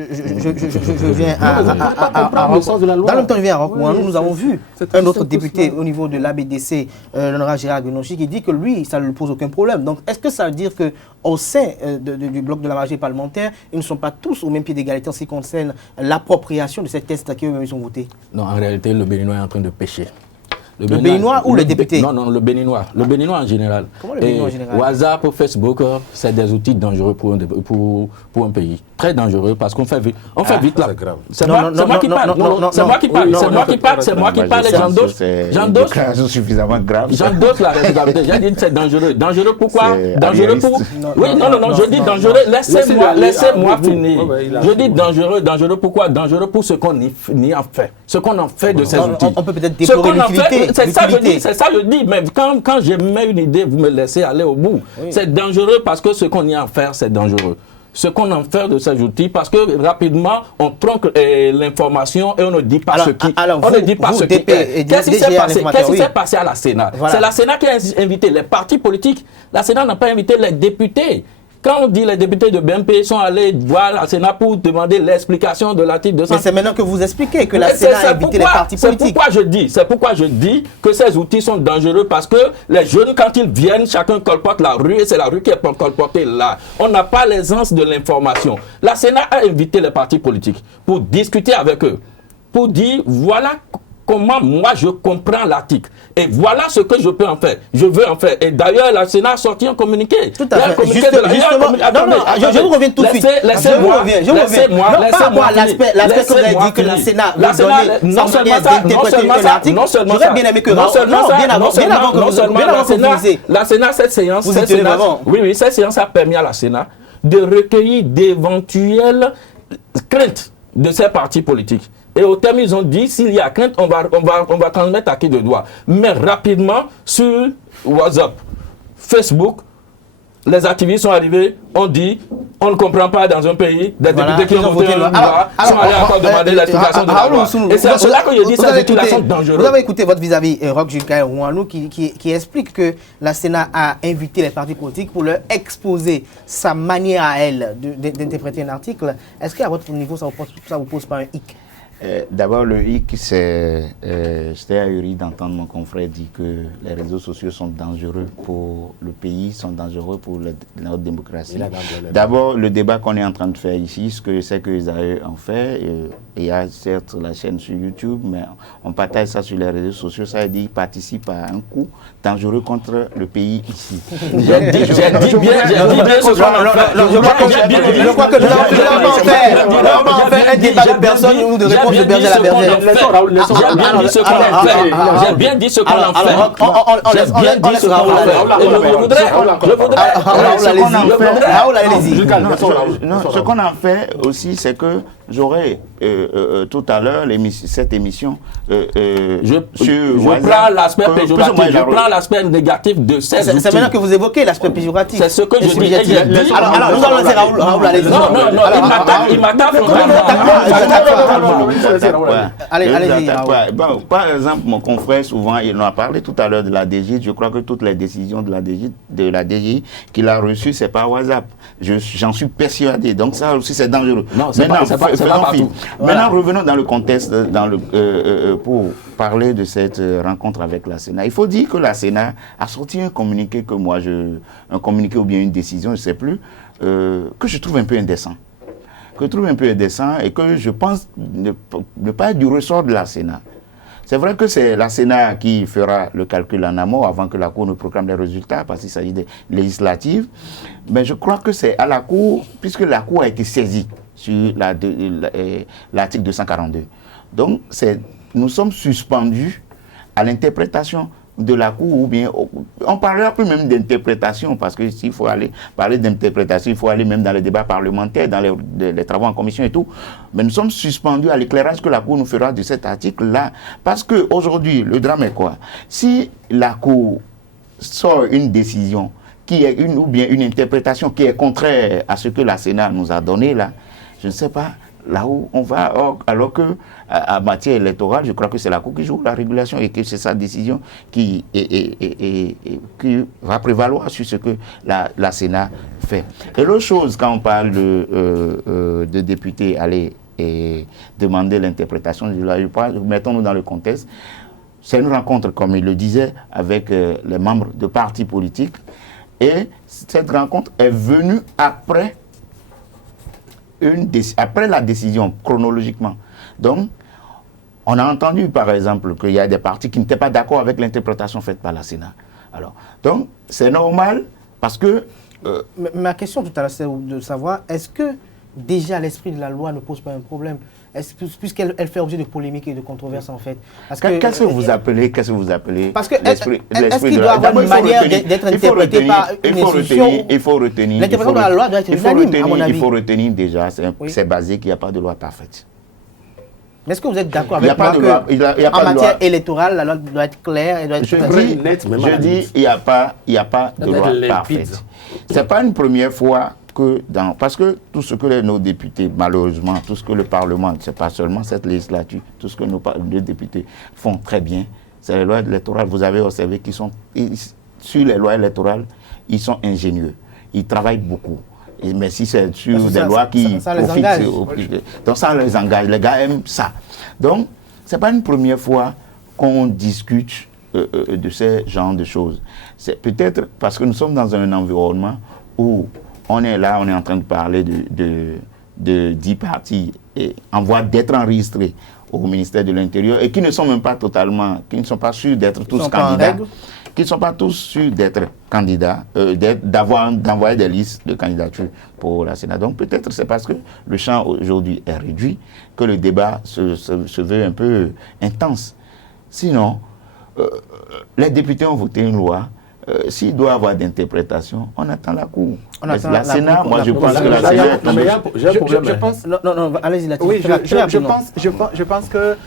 viens à le sens de la loi. Dans le même temps, je viens à Rockouanou. Nous avons vu un autre député au niveau de l'ABDC, l'honorable Gérard Guenochi, qui dit que lui, ça ne lui pose aucun problème. Donc, est-ce que ça veut dire qu'au sein du bloc de la majorité parlementaire, ils ne sont pas tous au même pied d'égalité en ce qui concerne l'appropriation de ces textes qu'eux-mêmes ont votés? Non, en réalité, le Béninois est en train de pêcher. Le Béninois ou les députés? Non, le Béninois. Le Béninois en général. Comment le Béninois en général? WhatsApp, Facebook, c'est des outils dangereux pour un pays. Très dangereux parce qu'on fait vite. C'est grave. C'est moi qui parle. C'est moi qui parle. C'est moi qui parle. C'est moi qui parle. C'est suffisamment grave. J'endosse la responsabilité. J'ai dit que c'est dangereux. Dangereux pourquoi? Dangereux pour. Oui, non, je dis dangereux. Laissez-moi finir. Je dis dangereux pourquoi? Dangereux pour ce qu'on y en fait. Ce qu'on en fait de ces outils. On peut peut-être déplorer l'utilité. C'est ça je dis. Mais quand je mets une idée, vous me laissez aller au bout. Oui. C'est dangereux parce que ce qu'on y en fait, c'est dangereux. Ce qu'on en fait de ces outils, parce que rapidement, on tronque l'information et on ne dit pas ce qui. On ne dit pas ce qui. Qu'est-ce qui s'est passé à la Sénat? Voilà. C'est la Sénat qui a invité les partis politiques. La Sénat n'a pas invité les députés. Quand on dit les députés de BMP sont allés voir la Sénat pour demander l'explication de l'article 200. Mais c'est maintenant que vous expliquez que la Sénat a invité les partis politiques. C'est pourquoi je dis que ces outils sont dangereux parce que les jeunes, quand ils viennent, chacun colporte la rue et c'est la rue qui est colportée là. On n'a pas l'aisance de l'information. La Sénat a invité les partis politiques pour discuter avec eux, pour dire voilà comment moi je comprends l'article. Et voilà ce que je peux en faire. Je veux en faire. Et d'ailleurs, la Sénat a sorti un communiqué. Tout à fait. Justement, je vous reviens tout de suite. Laissez-moi. Laissez-moi l'aspect que vous avez dit que la Sénat veut donner non seulement ça, non seulement la Sénat, cette séance, cette séance a permis à la Sénat de recueillir d'éventuelles craintes de ces partis politiques. Et au terme, ils ont dit, s'il y a crainte, on va transmettre à qui de droit. Mais rapidement, sur WhatsApp, Facebook, les activistes sont arrivés, on dit, on ne comprend pas dans un pays, des députés qui ont voté une loi, sont allés encore demander l'explication de la loi. Et c'est cela que je dis, ces outils-là sont dangereux. Vous avez écouté votre vis-à-vis, Roch Jukael Ouanou, qui explique que la Sénat a invité les partis politiques pour leur exposer sa manière à elle d'interpréter un article. Est-ce qu'à votre niveau, ça vous pose pas un hic? D'abord, le hic, j'étais ahuri d'entendre mon confrère dire que les réseaux sociaux sont dangereux pour le pays, sont dangereux pour notre démocratie. D'abord, le débat qu'on est en train de faire ici, ce que je sais que les AE en fait, il y a certes la chaîne sur YouTube, mais on partage ça sur les réseaux sociaux, ça veut dire qu'ils participent à un coup dangereux contre le pays ici. J'ai dit bien ce qu'on en fait. Je crois que nous avons fait un débat de personnes ou de réponses de berger à la bergère. J'ai bien dit ce qu'on en fait. On laisse Raoul ce qu'on en fait aussi, c'est que j'aurai tout à l'heure cette émission je prends l'aspect péjoratif, je prends l'aspect négatif de ces outils. C'est maintenant que vous évoquez l'aspect péjoratif. C'est ce que je dis. Alors nous allons laisser Raoul aller. Non, il m'attaque. Allez-y. Par exemple, mon confrère, souvent, il en a parlé tout à l'heure de la DGI. Je crois que toutes les décisions de la DGI qu'il a reçues, c'est par WhatsApp. J'en suis persuadé. Donc ça aussi, c'est dangereux. Non, c'est pas partout. Maintenant, revenons dans le contexte, pour parler de cette rencontre avec la Sénat. Il faut dire que la Sénat a sorti un communiqué un communiqué ou bien une décision, je ne sais plus, que je trouve un peu indécent. Et que je pense ne pas être du ressort de la Sénat. C'est vrai que c'est la Sénat qui fera le calcul en amont avant que la Cour ne proclame les résultats, parce qu'il s'agit des législatives. Mais je crois que c'est à la Cour, puisque la Cour a été saisie sur l'article 242. Donc, nous sommes suspendus à l'interprétation de la Cour, ou bien on ne parlera plus même d'interprétation, parce que s'il faut aller parler d'interprétation, il faut aller même dans les débats parlementaires, dans les travaux en commission et tout. Mais nous sommes suspendus à l'éclairage que la Cour nous fera de cet article-là. Parce qu'aujourd'hui, le drame est quoi? Si la Cour sort une décision qui est ou bien une interprétation qui est contraire à ce que la Sénat nous a donné là, je ne sais pas là où on va, alors que en matière électorale, je crois que c'est la Cour qui joue la régulation et que c'est sa décision qui va prévaloir sur ce que la Sénat fait. Et l'autre chose, quand on parle de députés aller demander l'interprétation de la loi, mettons-nous dans le contexte, c'est une rencontre, comme il le disait, avec les membres de partis politiques, et cette rencontre est venue après la décision, chronologiquement. Donc, On a entendu, par exemple, qu'il y a des partis qui n'étaient pas d'accord avec l'interprétation faite par la Sénat. Alors, donc, c'est normal parce que... Ma question tout à l'heure, c'est de savoir, est-ce que déjà l'esprit de la loi ne pose pas un problème, puisqu'elle fait objet de polémiques et de controverses en fait? Qu'est-ce que vous appelez Parce que l'esprit est-ce qu'il de doit la... avoir une manière d'être interprété par une institution? Il faut retenir... L'interprétation de la loi doit être unanime, à mon avis. Il faut retenir déjà, c'est basé qu'il n'y a pas de loi parfaite. Mais est-ce que vous êtes d'accord avec moi qu'en matière électorale, la loi doit être claire et doit être Je dis, il n'y a pas de loi parfaite. Ce n'est pas une première fois que parce que tout ce que nos députés, malheureusement, tout ce que le Parlement, ce n'est pas seulement cette législature, tout ce que nos députés font très bien, c'est les lois électorales. Vous avez observé qu'ils sont, sur les lois électorales, ils sont ingénieux. Ils travaillent beaucoup. Mais si c'est sur des lois qui profitent, donc ça les engage. Les gars aiment ça. Donc, ce n'est pas une première fois qu'on discute de ce genre de choses. C'est peut-être parce que nous sommes dans un environnement où on est là, on est en train de parler de 10 partis et en voie d'être enregistrés au ministère de l'Intérieur et qui ne sont même pas totalement, qui ne sont pas sûrs d'être tous candidats. Qui ne sont pas tous sûrs d'être candidats, d'envoyer des listes de candidatures pour la Sénat. Donc peut-être c'est parce que le champ aujourd'hui est réduit que le débat se veut un peu intense. Sinon, les députés ont voté une loi. S'il doit y avoir d'interprétation, on attend la Cour. La Sénat, moi je pense que la Sénat... Je pense... Non, allez-y là-dessus. Oui, je pense que,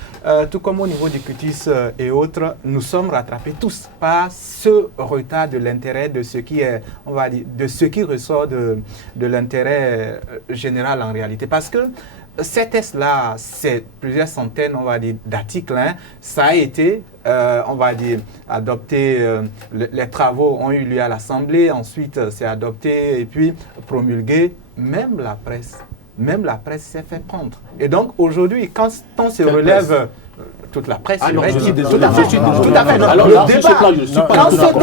tout comme au niveau du cutis et autres, nous sommes rattrapés tous par ce retard de l'intérêt de ce qui est, on va dire, de ce qui ressort de l'intérêt général en réalité. Parce que ces tests-là, c'est plusieurs centaines, on va dire, d'articles. Ça a été, on va dire, adopté. Les travaux ont eu lieu à l'Assemblée. Ensuite, c'est adopté et puis promulgué. Même la presse s'est fait prendre. Et donc, aujourd'hui, quand on se relève... toute la presse. Ah non, tout à fait. Alors, le débat, je suis pas d'accord.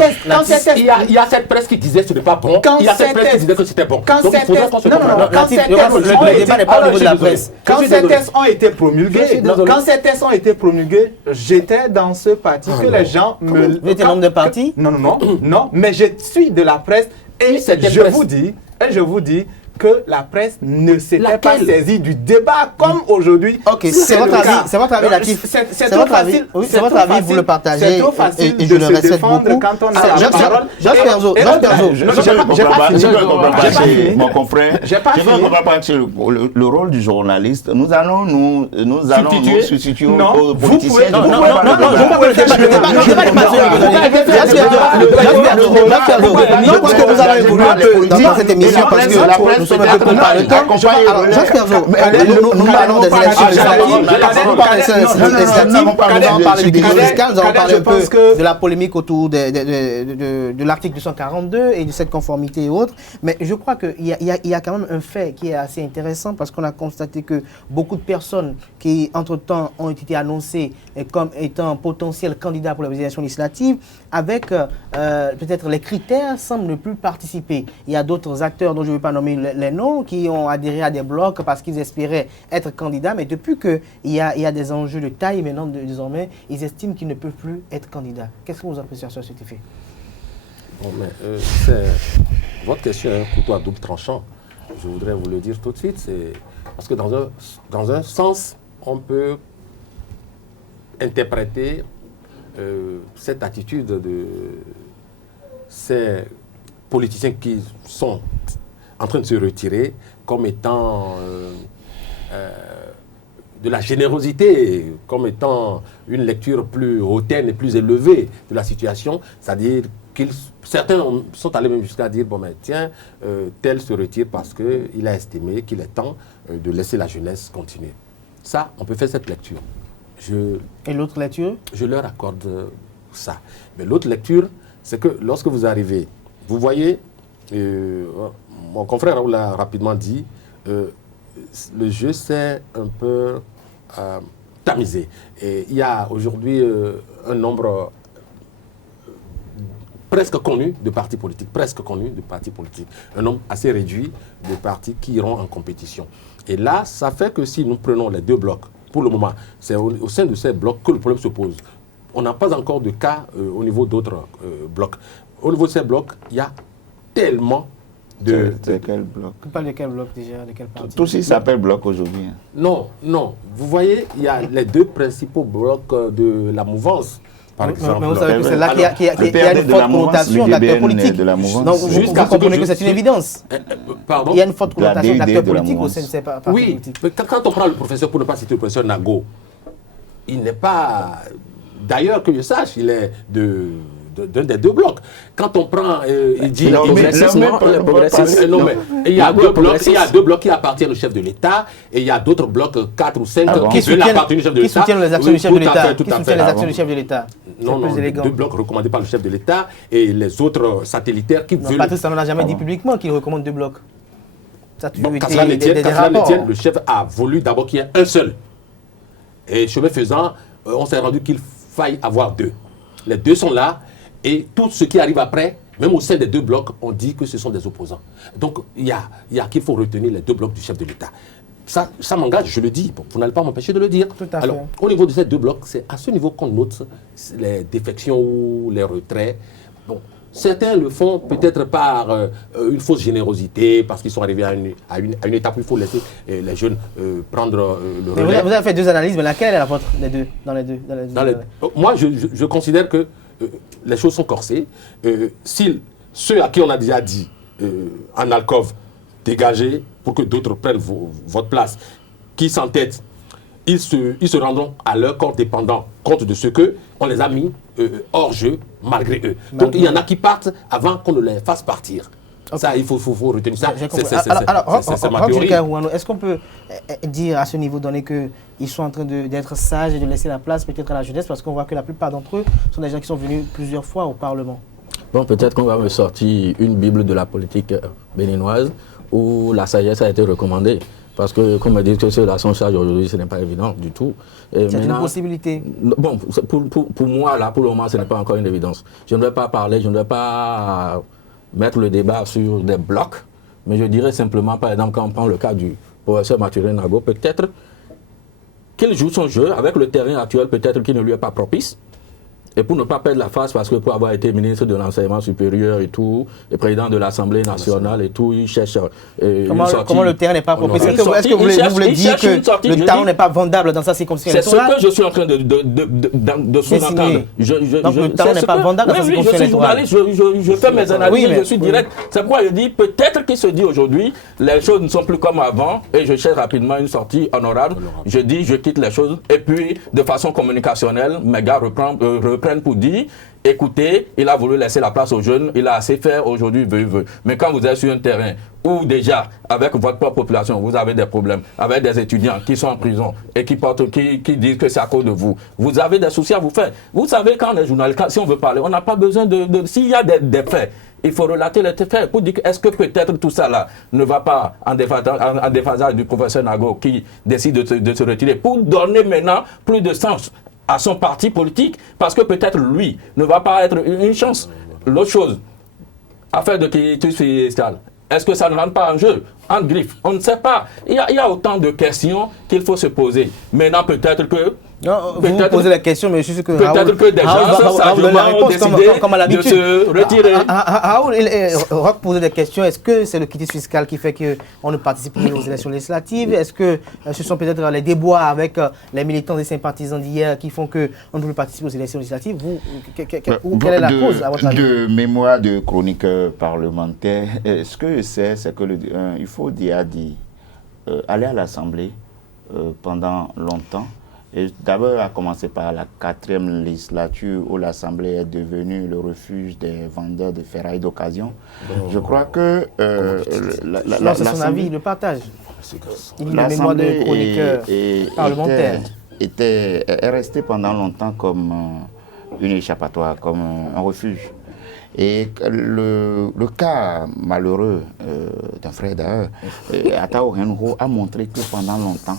Il y a cette presse qui disait que ce n'est pas bon. Il y a cette presse qui disait que c'était bon. Quand ces tests ont été promulgués, j'étais dans ce parti que les gens me... Vous étiez membre de parti? Non, mais je suis de la presse et je vous dis que la presse ne s'était pas saisie du débat comme aujourd'hui. Ok, c'est votre avis, Latif. C'est votre avis, vous le partagez. C'est trop facile et je le respecte beaucoup. Quand on a la parole. Jacques Perzo, mon confrère, je ne comprends pas le rôle du journaliste. Nous allons nous substituer aux politiciens. Non, je crois que le débat que nous allons évoluer dans cette émission parce que nous sommes un peu coupés par le temps. Alors, Jacques Perzo, nous parlons des élections législatives, nous allons parler du délit fiscal, nous allons parler un peu de la polémique autour de l'article 242 et de cette conformité et autres. Mais je crois qu'il y a quand même un fait qui est assez intéressant parce qu'on a constaté que beaucoup de personnes qui, entre-temps, ont été annoncées comme étant potentiels candidats pour les élections législatives, avec peut-être les critères, semblent ne plus participer. Il y a d'autres acteurs dont je ne vais pas nommer les noms qui ont adhéré à des blocs parce qu'ils espéraient être candidats, mais depuis qu'il y a des enjeux de taille, maintenant, désormais, ils estiment qu'ils ne peuvent plus être candidats. Qu'est-ce que vous appréciez sur cet effet? Bon, mais votre question est un couteau à double tranchant. Je voudrais vous le dire tout de suite. Parce que dans un sens, on peut interpréter cette attitude de ces politiciens qui sont en train de se retirer comme étant de la générosité, comme étant une lecture plus hautaine et plus élevée de la situation, c'est-à-dire certains sont allés même jusqu'à dire, bon ben tiens, tel se retire parce qu'il a estimé qu'il est temps de laisser la jeunesse continuer. Ça, on peut faire cette lecture. Et l'autre lecture? Je leur accorde ça. Mais l'autre lecture, c'est que lorsque vous arrivez, vous voyez, mon confrère Raoul l'a rapidement dit, le jeu s'est un peu tamisé. Et il y a aujourd'hui un nombre presque connu de partis politiques, un nombre assez réduit de partis qui iront en compétition. Et là, ça fait que si nous prenons les deux blocs, pour le moment, c'est au sein de ces blocs que le problème se pose. On n'a pas encore de cas au niveau d'autres blocs. Au niveau de ces blocs, il y a tellement de quel bloc? Tu parles de quel bloc déjà, de quel parti? Tout ça s'appelle bloc aujourd'hui. Hein. Non. Vous voyez, il y a les deux principaux blocs de la mouvance. Par exemple. Mais vous savez que c'est là qu'il y a une forte connotation d'acteurs politiques. Donc vous comprenez que c'est une évidence. Pardon? Il y a une forte connotation d'acteurs politiques au sein de ces partis politiques. Oui, mais quand on prend le professeur, pour ne pas citer le professeur Nago, il n'est pas... D'ailleurs, que je sache, il est d'un des deux blocs. Quand on prend, il dit... Il y a deux blocs qui appartiennent au chef de l'État et il y a d'autres blocs, 4 ou 5, qui soutiennent les actions du chef de l'État. Qui soutiennent les actions du chef de l'État. Non, deux blocs recommandés par le chef de l'État et les autres satellitaires qui veulent... Patrice Talon n'a jamais dit publiquement qu'il recommande deux blocs. Ça a toujours été cela des rapports. le chef a voulu d'abord qu'il y ait un seul. Et chemin faisant, on s'est rendu qu'il faille avoir deux. Les deux sont là et tout ce qui arrive après, même au sein des deux blocs, on dit que ce sont des opposants. Donc il y a qu'il faut retenir les deux blocs du chef de l'État. Ça m'engage, je le dis, vous n'allez pas m'empêcher de le dire. Tout à fait. Alors, au niveau de ces deux blocs, c'est à ce niveau qu'on note les défections ou les retraits. Bon, certains le font peut-être par une fausse générosité, parce qu'ils sont arrivés à une étape où il faut laisser les jeunes prendre le relais. Vous avez fait deux analyses, mais laquelle est la vôtre dans les deux? Moi, je considère que les choses sont corsées. Si ceux à qui on a déjà dit en alcôve, dégagez pour que d'autres prennent votre place, qui s'entêtent, ils se rendront à leur corps dépendant compte de ce qu'on les a mis hors jeu malgré eux. Donc il y en a qui partent avant qu'on ne les fasse partir. Okay. Ça, il faut retenir ça. C'est ma théorie. Est-ce qu'on peut dire à ce niveau donné qu'ils sont en train d'être sages et de laisser la place peut-être à la jeunesse, parce qu'on voit que la plupart d'entre eux sont des gens qui sont venus plusieurs fois au Parlement? Bon, peut-être qu'on va me sortir une bible de la politique béninoise où la sagesse a été recommandée. Parce que, comme on dit que ceux-là sont chargés aujourd'hui, ce n'est pas évident du tout. C'est une possibilité. Bon, pour moi, là, pour le moment, ce n'est pas encore une évidence. Je ne vais pas parler, je ne vais pas mettre le débat sur des blocs, mais je dirais simplement, par exemple, quand on prend le cas du professeur Mathurin Nago, peut-être qu'il joue son jeu avec le terrain actuel, peut-être qu'il ne lui est pas propice. Et pour ne pas perdre la face, parce que pour avoir été ministre de l'enseignement supérieur et tout, et président de l'Assemblée nationale et tout, il cherche comment le terrain n'est pas propice? Est-ce que vous voulez dire que le talent n'est pas vendable dans sa circonscription électorale? C'est ce que je suis en train de sous-entendre. Donc le talent n'est pas vendable dans sa circonscription électorale? Je fais mes analyses, je suis direct. C'est pourquoi je dis, peut-être qu'il se dit aujourd'hui, les choses ne sont plus comme avant, et je cherche rapidement une sortie honorable. Je dis, je quitte les choses, et puis de façon communicationnelle, mes gars reprennent pour dire, écoutez, il a voulu laisser la place aux jeunes, il a assez fait, aujourd'hui il veut. Mais quand vous êtes sur un terrain où déjà, avec votre propre population, vous avez des problèmes, avec des étudiants qui sont en prison et qui disent que c'est à cause de vous, vous avez des soucis à vous faire. Vous savez, quand on est journaliste, si on veut parler, on n'a pas besoin s'il y a des faits, il faut relater les faits pour dire est-ce que peut-être tout ça là ne va pas en déphasage du professeur Nago qui décide de se retirer pour donner maintenant plus de sens à son parti politique, parce que peut-être lui ne va pas être une chance. L'autre chose, affaire de quitus fiscal, est-ce que ça ne rentre pas en jeu, en griffe? On ne sait pas. Il y a autant de questions qu'il faut se poser. Maintenant, peut-être que... Non, vous posez la question, mais je suis sûr que peut-être que des gens sagement ont décidé comme à de se retirer. Roch posait des questions. Est-ce que c'est le quitus fiscal qui fait qu'on ne participe plus aux élections législatives? Est-ce que ce sont peut-être les déboires avec les militants et sympathisants d'hier qui font qu'on ne peut plus participer aux élections législatives? Quelle est la cause, à votre avis? De mémoire de chroniqueur parlementaire, ce que je sais, c'est que il faut dire aller à l'Assemblée pendant longtemps. Et d'abord, à commencer par la 4e législature où l'Assemblée est devenue le refuge des vendeurs de ferraille d'occasion. Je crois que c'est son avis, il le partage. Il a une mémoire de chroniqueur parlementaire. Est restée pendant longtemps comme une échappatoire, comme un refuge. Et le cas malheureux d'un frère d'ailleurs, Atao Renho, a montré que pendant longtemps,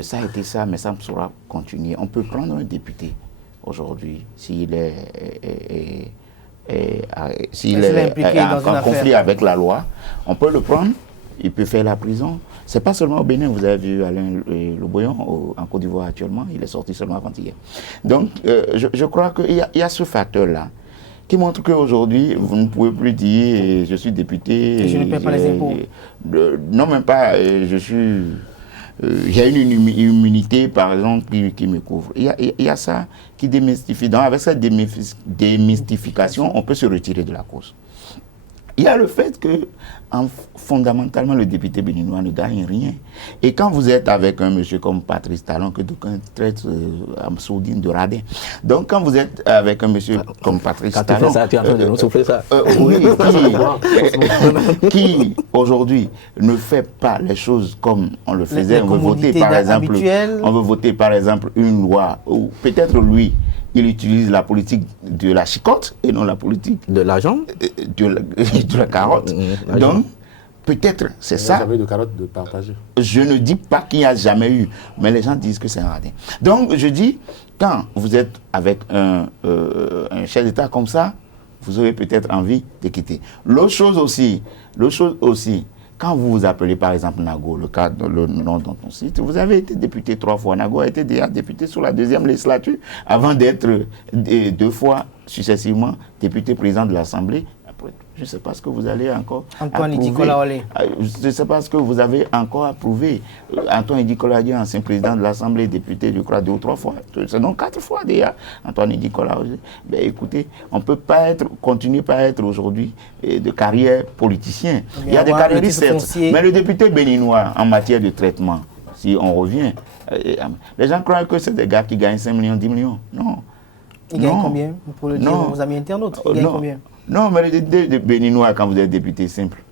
ça a été ça, mais ça ne saura continuer. On peut prendre un député aujourd'hui, s'il est en conflit avec la loi, on peut le prendre il peut faire la prison. C'est pas seulement au Bénin, vous avez vu Alain Loboyon en Côte d'Ivoire actuellement, il est sorti seulement avant-hier. Donc, je crois qu'il y a ce facteur-là qui montre qu'aujourd'hui, vous ne pouvez plus dire je suis député. Et je ne paie pas les impôts. Non, même pas, je suis. J'ai une immunité, par exemple, qui me couvre. Il y a ça qui démystifie. Donc, avec cette démystification, on peut se retirer de la cause. Il y a le fait que, fondamentalement, le député béninois ne gagne rien. Et quand vous êtes avec un monsieur comme Patrice Talon, que d'aucuns traitent en sourdine de radin, donc quand vous êtes avec un monsieur comme Patrice Talon... Quand tu fais ça, tu es en train de nous souffler ça. Oui, qui aujourd'hui ne fait pas les choses comme on le faisait. On veut voter, par exemple, une loi où peut-être lui, il utilise la politique de la chicotte et non la politique de l'argent, de la carotte. Donc, peut-être c'est ça. Jamais de carotte de partager. Je ne dis pas qu'il n'y a jamais eu, mais les gens disent que c'est un radin. Donc, je dis, quand vous êtes avec un chef d'État comme ça, vous aurez peut-être envie de quitter. L'autre chose aussi, quand vous vous appelez par exemple Nago, le nom dont on cite, vous avez été député 3 fois. Nago a été déjà député sur la 2e législature avant d'être 2 fois successivement député président de l'Assemblée. Je ne sais pas ce que vous allez encore Antoine Nicolas Olé. Je ne sais pas ce que vous avez encore approuvé. Antoine Nicolas Olé, ancien président de l'Assemblée, député, je crois, 2 ou 3 fois. C'est donc 4 fois déjà, Antoine Nicolas Olé. Ben, écoutez, on ne peut pas continuer par être aujourd'hui de carrière politicien. Il y a des carrières, certes. Mais le député béninois, en matière de traitement, si on revient, les gens croient que c'est des gars qui gagnent 5 millions, 10 millions. Non. Ils gagnent combien? Pour le dire aux amis internautes, ils gagnent combien? Non, mais les Béninois, quand vous êtes député simple,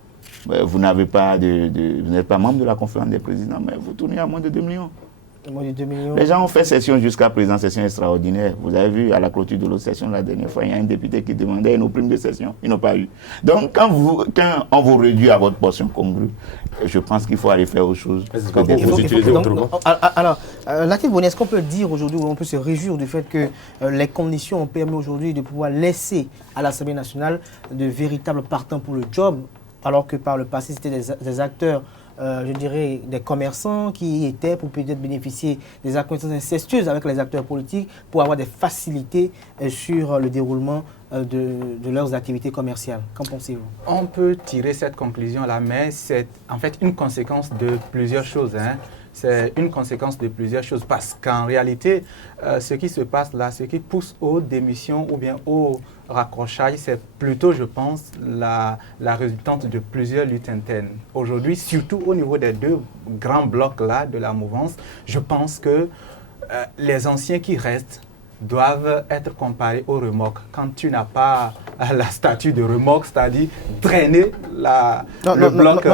vous n'êtes pas membre de la conférence des présidents, mais vous tournez à moins de 2 millions. Moins de 2 millions. Les gens ont fait session jusqu'à présent, session extraordinaire. Vous avez vu à la clôture de l'autre session la dernière fois, il y a un député qui demandait nos primes de session. Ils n'ont pas eu. Donc, quand on vous réduit à votre portion congrue, je pense qu'il faut aller faire autre chose. Vous utilisez autrement. Alors, Latif Boni, est-ce qu'on peut dire aujourd'hui, ou on peut se réjouir du fait que les conditions ont permis aujourd'hui de pouvoir laisser à l'Assemblée nationale de véritables partants pour le job, alors que par le passé, c'était des acteurs, je dirais, des commerçants qui y étaient pour peut-être bénéficier des acquaintances incestueuses avec les acteurs politiques pour avoir des facilités sur le déroulement de leurs activités commerciales. Qu'en pensez-vous? On peut tirer cette conclusion-là, mais c'est en fait une conséquence de plusieurs choses. C'est une conséquence de plusieurs choses parce qu'en réalité, ce qui se passe là, ce qui pousse aux démissions ou bien au raccrochage, c'est plutôt, je pense, la résultante de plusieurs luttes internes. Aujourd'hui, surtout au niveau des 2 grands blocs-là de la mouvance, je pense que les anciens qui restent doivent être comparés aux remorques. Quand tu n'as pas la statue de remorque, c'est-à-dire drainer le bloc.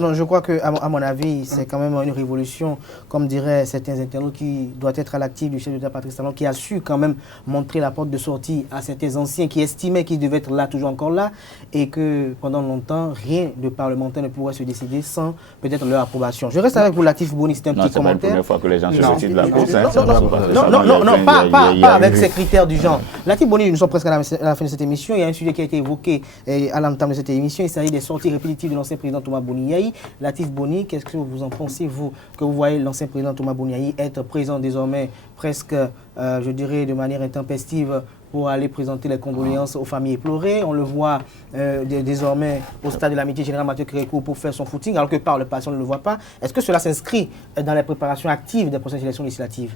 Non, je crois qu'à mon avis, c'est quand même une révolution, comme diraient certains internautes, qui doit être à l'actif du chef d'État Patrice Talon, qui a su quand même montrer la porte de sortie à certains anciens qui estimaient qu'ils devaient être là, toujours encore là, et que pendant longtemps, rien de parlementaire ne pourrait se décider sans peut-être leur approbation. Je reste avec vous, Latif Boni, c'est un petit commentaire. Non, c'est pas la première fois que les gens se retirent de la course. Non, pas avec ces critères du genre. Latif Boni, nous sommes presque à la fin de cette émission. Il y a un sujet qui a été évoqué à l'entame de cette émission. Il s'agit des sorties répétitives de l'ancien président Thomas Boni Yayi. Latif Boni, qu'est-ce que vous en pensez, vous, que vous voyez l'ancien président Thomas Boni Yayi être présent désormais presque, je dirais, de manière intempestive pour aller présenter les condoléances aux familles éplorées. On le voit désormais au stade de l'amitié générale Mathieu Kérékou pour faire son footing, alors que par le passé, on ne le voit pas. Est-ce que cela s'inscrit dans les préparations actives des prochaines élections législatives?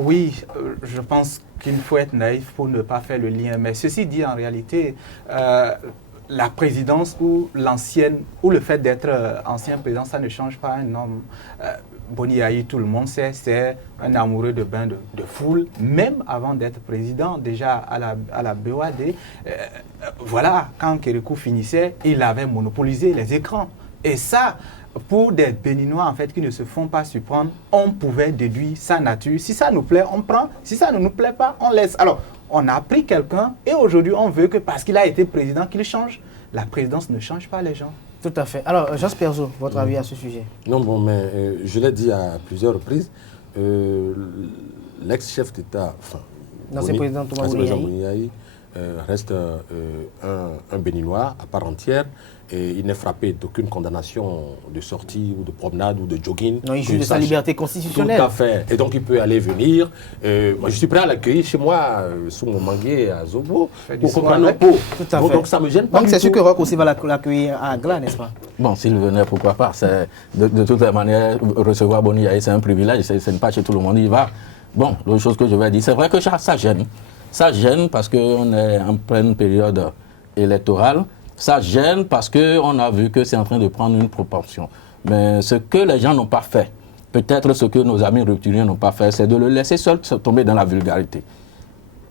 Oui, je pense qu'il faut être naïf pour ne pas faire le lien. Mais ceci dit, en réalité, la présidence ou le fait d'être ancien président, ça ne change pas un homme. Boni Yayi, tout le monde sait, c'est un amoureux de bain de foule, même avant d'être président, déjà à la BOAD. Voilà, quand Kérékou finissait, il avait monopolisé les écrans. Et ça, pour des Béninois en fait qui ne se font pas surprendre, on pouvait déduire sa nature. Si ça nous plaît, on prend. Si ça ne nous plaît pas, on laisse. Alors, on a pris quelqu'un et aujourd'hui, on veut que parce qu'il a été président, qu'il change. La présidence ne change pas les gens. Tout à fait. Alors, Jean Sperzo, votre avis à ce sujet? Non, bon, mais je l'ai dit à plusieurs reprises, l'ex-chef d'État, enfin, l'ancien président Thomas Boni Yayi, reste un Béninois à part entière. Et il n'est frappé d'aucune condamnation de sortie ou de promenade ou de jogging. Non, il joue de sa liberté constitutionnelle. Tout à fait. Et donc il peut aller venir. Moi, je suis prêt à l'accueillir chez moi, sous mon manguier à Zobo, pour comprendre nos peaux. Tout à fait. Donc ça me gêne pas. Donc c'est sûr que Roch aussi va l'accueillir à Gla, n'est-ce pas? Bon, s'il venait, pourquoi pas. De toute manière, recevoir Boni Yayi, c'est un privilège. C'est pas chez tout le monde, il va. Bon, l'autre chose que je vais dire, c'est vrai que ça gêne. Ça gêne parce qu'on est en pleine période électorale. Ça gêne parce qu'on a vu que c'est en train de prendre une proportion. Mais ce que les gens n'ont pas fait, peut-être ce que nos amis rupturiens n'ont pas fait, c'est de le laisser seul tomber dans la vulgarité.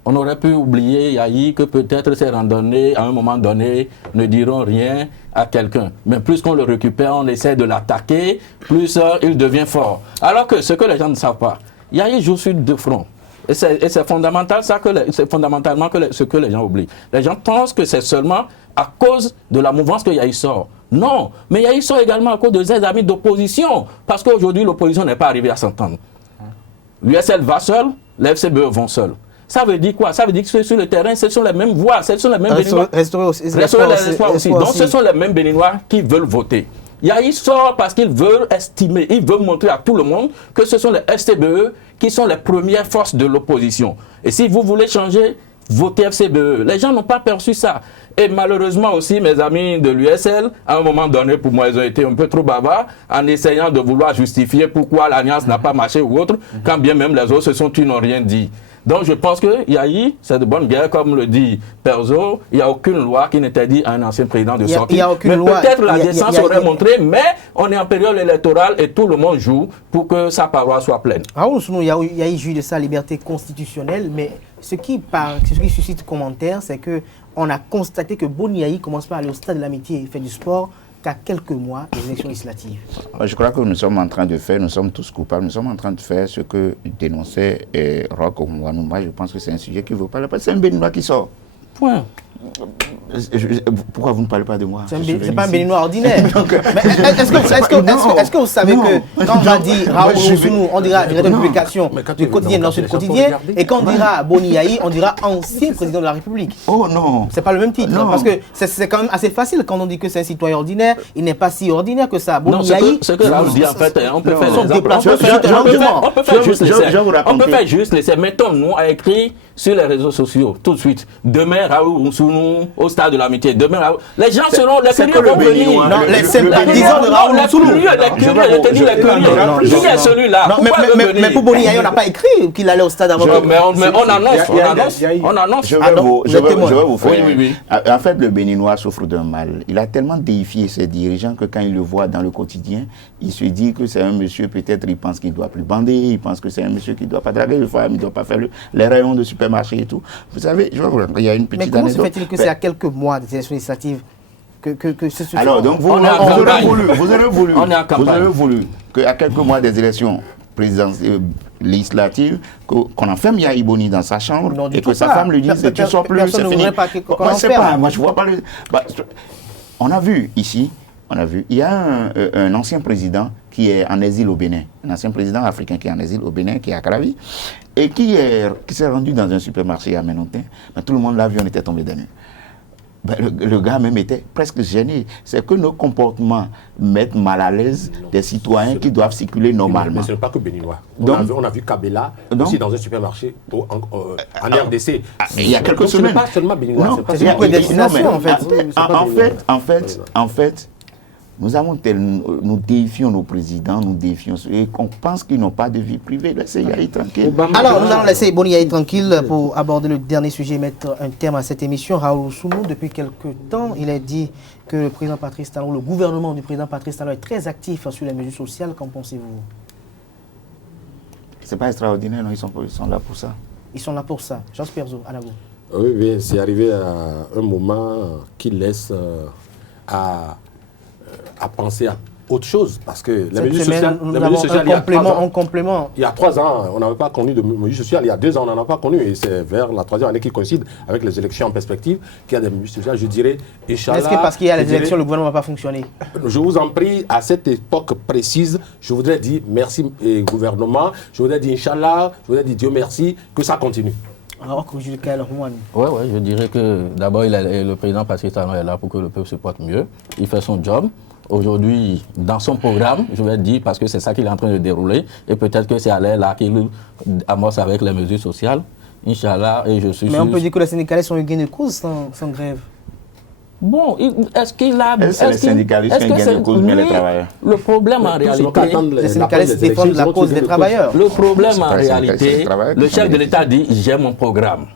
On aurait pu oublier, Yayi, que peut-être ces randonnées, à un moment donné, ne diront rien à quelqu'un. Mais plus qu'on le récupère, on essaie de l'attaquer, plus il devient fort. Alors que ce que les gens ne savent pas, Yayi joue sur deux fronts. Et c'est fondamental, c'est fondamentalement ce que les gens oublient. Les gens pensent que c'est seulement à cause de la mouvance que Yayi sort. Non, mais Yayi sort également à cause de ses amis d'opposition. Parce qu'aujourd'hui, l'opposition n'est pas arrivée à s'entendre. L'USL va seul, les FCBE vont seuls. Ça veut dire quoi? Ça veut dire que sur le terrain, ce sont les mêmes voix, ce sont les mêmes Béninois. Restaurer l'espoir aussi. Donc ce sont les mêmes Béninois qui veulent voter. Yayi sort parce qu'il veut estimer, il veut montrer à tout le monde que ce sont les FCBE qui sont les premières forces de l'opposition. Et si vous voulez changer, votez FCBE. Les gens n'ont pas perçu ça. Et malheureusement aussi, mes amis de l'USL, à un moment donné, pour moi, ils ont été un peu trop bavards en essayant de vouloir justifier pourquoi l'alliance n'a pas marché ou autre, quand bien même les autres se sont tués, n'ont rien dit. Donc je pense que Yayi, c'est de bonne guerre, comme le dit Perzo, il n'y a aucune loi qui n'interdit à un ancien président de sortir. Mais peut-être la décence aurait montré, mais on est en période électorale et tout le monde joue pour que sa paroisse soit pleine. Raoul Oussounou, Yayi jouit de sa liberté constitutionnelle, mais ce qui suscite commentaire, c'est qu'on a constaté que Boni Yayi commence pas à aller au stade de l'amitié et fait du sport qu'à quelques mois des élections législatives. Je crois que nous sommes en train de faire, nous sommes tous coupables, nous sommes en train de faire ce que dénonçait Roch Oumuanouma. Je pense que c'est un sujet qui ne vaut pas la peine. C'est un Béninois qui sort. Point. Pourquoi vous ne parlez pas de moi? C'est pas un Béninois ordinaire. Est-ce que vous savez que quand on va dire Raoul Oussounou, on dira directeur de publication du quotidien dans Sud Quotidien, et quand on dira Boni Yayi, on dira ancien président de la République. Oh non. C'est pas le même titre. Non. Parce que c'est quand même assez facile quand on dit que c'est un citoyen ordinaire. Il n'est pas si ordinaire que ça. Boni Yayi. Ce que Raoul dit en fait, on peut faire juste laisser. Mettons-nous à écrire sur les réseaux sociaux tout de suite. Demain, Raoul Oussounou au stade de l'amitié. Demain, les gens seront les curieux vont venir. Non, disons de Raoul Oussounou. Qui est celui-là? Mais pour Boni Yayi, on n'a pas écrit qu'il allait au stade avant. Mais on annonce. Je vais vous faire. Oui. En fait, le Béninois souffre d'un mal. Il a tellement déifié ses dirigeants que quand il le voit dans le quotidien, il se dit que c'est un monsieur, peut-être il pense qu'il ne doit plus bander, il pense que c'est un monsieur qui ne doit pas draguer les femmes, il ne doit pas faire les rayons de supermarché et tout. Vous savez, il y a une petite anecdote. Mais comment se fait-il que c'est à quelques mois des élections législatives que ce sujet? Alors, donc vous aurez voulu qu'à quelques mois des élections législatives, qu'on enferme Yayi Boni dans sa chambre et que sa femme lui dise tu ne sors plus, c'est fini. Moi, je sais pas, moi je vois pas le... On a vu ici, il y a un ancien président qui est en exil au Bénin, un ancien président africain qui est en exil au Bénin, qui est à Caravi, et qui s'est rendu dans un supermarché à Ménontin. Mais tout le monde l'a vu, on était tombé des nues. Le gars même était presque gêné. C'est que nos comportements mettent mal à l'aise des citoyens qui doivent circuler normalement. Mais ce n'est pas que Béninois. On a vu Kabila aussi dans un supermarché en RDC. Il y a quelques semaines. Ce n'est pas seulement Béninois. C'est une prédestination en fait, nous défions nos présidents, et qu'on pense qu'ils n'ont pas de vie privée. Laissez Yayi tranquille. Alors, nous allons laisser Boni Yayi tranquille pour aborder le dernier sujet et mettre un terme à cette émission. Raoul Oussounou, depuis quelque temps, il est dit que le président Patrice Talon, le gouvernement du président Patrice Talon est très actif sur les mesures sociales. Qu'en pensez-vous? C'est pas extraordinaire, non, ils sont là pour ça. Ils sont là pour ça. Jean Perzo, à la vous. Oui, c'est arrivé à un moment qui laisse à penser à autre chose, parce que la mesure sociale, en complément. Il y a 3 ans, on n'avait pas connu de mesures sociales. Il y a 2 ans, on n'en a pas connu. Et c'est vers la 3e année qui coïncide avec les élections en perspective qu'il y a des mesures sociales. Je dirais, Inch'Allah. Est-ce que parce qu'il y a les élections, le gouvernement ne va pas fonctionner? Je vous en prie, à cette époque précise, je voudrais dire merci gouvernement. Je voudrais dire Inch'Allah. Je voudrais dire Dieu merci, que ça continue. Alors que Jules Kael Rouen. Oui, je dirais que d'abord, le président Patrice Talon est là pour que le peuple se porte mieux. Il fait son job. Aujourd'hui, dans son programme, je vais dire, parce que c'est ça qu'il est en train de dérouler, et peut-être que c'est à l'air là qu'il amorce avec les mesures sociales. Inch'Allah, et je suis Mais on peut dire que les syndicalistes ont eu gain de cause sans grève. Bon, est-ce qu'il a... Est-ce que les syndicalistes ont gain de cause, mais les travailleurs? Le problème en réalité... Les syndicalistes défendent la cause des travailleurs. Le problème en pas les réalité, syndicalistes, c'est les le chef travailleurs de qui l'État dit, j'ai mon programme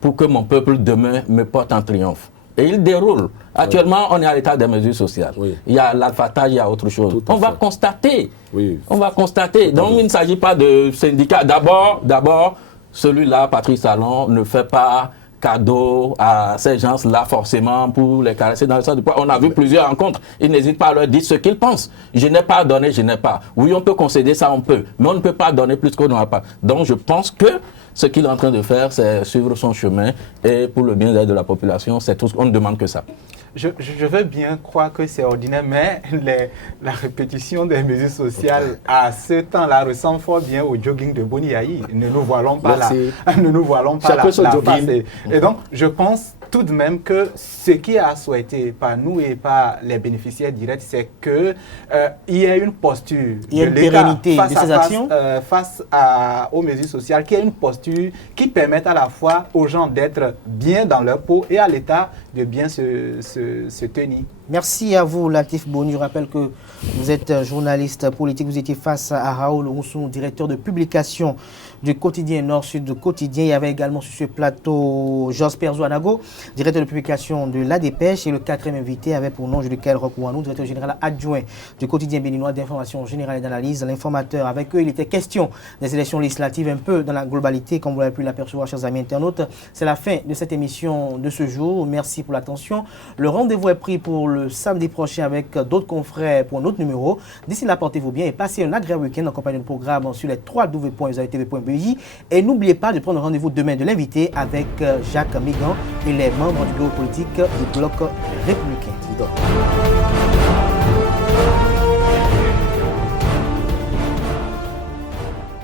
pour que mon peuple demain me porte en triomphe. Et il déroule. Actuellement, on est à l'état des mesures sociales. Oui. Il y a l'alphatage, il y a autre chose. Tout à On va fait. constater. Oui. On va constater. Donc, il ne s'agit pas de syndicats. D'abord, celui-là, Patrice Talon, ne fait pas cadeau à ces gens-là forcément pour les caresser dans le sens du poids. On a vu plusieurs rencontres. Ils n'hésitent pas à leur dire ce qu'ils pensent. Je n'ai pas donné, je n'ai pas. Oui, on peut concéder ça, on peut. Mais on ne peut pas donner plus qu'on n'aura pas. Donc, je pense que ce qu'il est en train de faire, c'est suivre son chemin. Et pour le bien-être de la population, c'est tout. On ne demande que ça. Je veux bien croire que c'est ordinaire, mais la répétition des mesures sociales à ce temps-là ressemble fort bien au jogging de Boni Yahi. Ne nous voilons pas là. Ne nous voilons pas Chacun son la jogging. face. Et donc, je pense tout de même que ce qui a souhaité par nous et par les bénéficiaires directs, c'est qu'il y ait une posture Il y a de une l'État pérennité de ces actions face aux mesures sociales, qu'il y ait une posture qui permette à la fois aux gens d'être bien dans leur peau et à l'État de bien se tenir. Merci à vous, Latif Boni. Je rappelle que vous êtes journaliste politique. Vous étiez face à Raoul Rousson, directeur de publication du quotidien Nord-Sud du Quotidien. Il y avait également sur ce plateau Jos Perzouanago, directeur de publication de La Dépêche. Et le quatrième invité avait pour nom Jules Kael Rouen, directeur général adjoint du quotidien béninois d'information générale et d'analyse. L'informateur, avec eux, il était question des élections législatives un peu dans la globalité, comme vous l'avez pu l'apercevoir, chers amis internautes. C'est la fin de cette émission de ce jour. Merci pour l'attention. Le rendez-vous est pris pour le samedi prochain avec d'autres confrères pour un autre numéro. D'ici là, portez-vous bien et passez un agréable week-end en compagnie du programme sur les www.usaitv.be. Et n'oubliez pas de prendre rendez-vous demain de l'invité avec Jacques Mégan et les membres du bureau politique du Bloc républicain.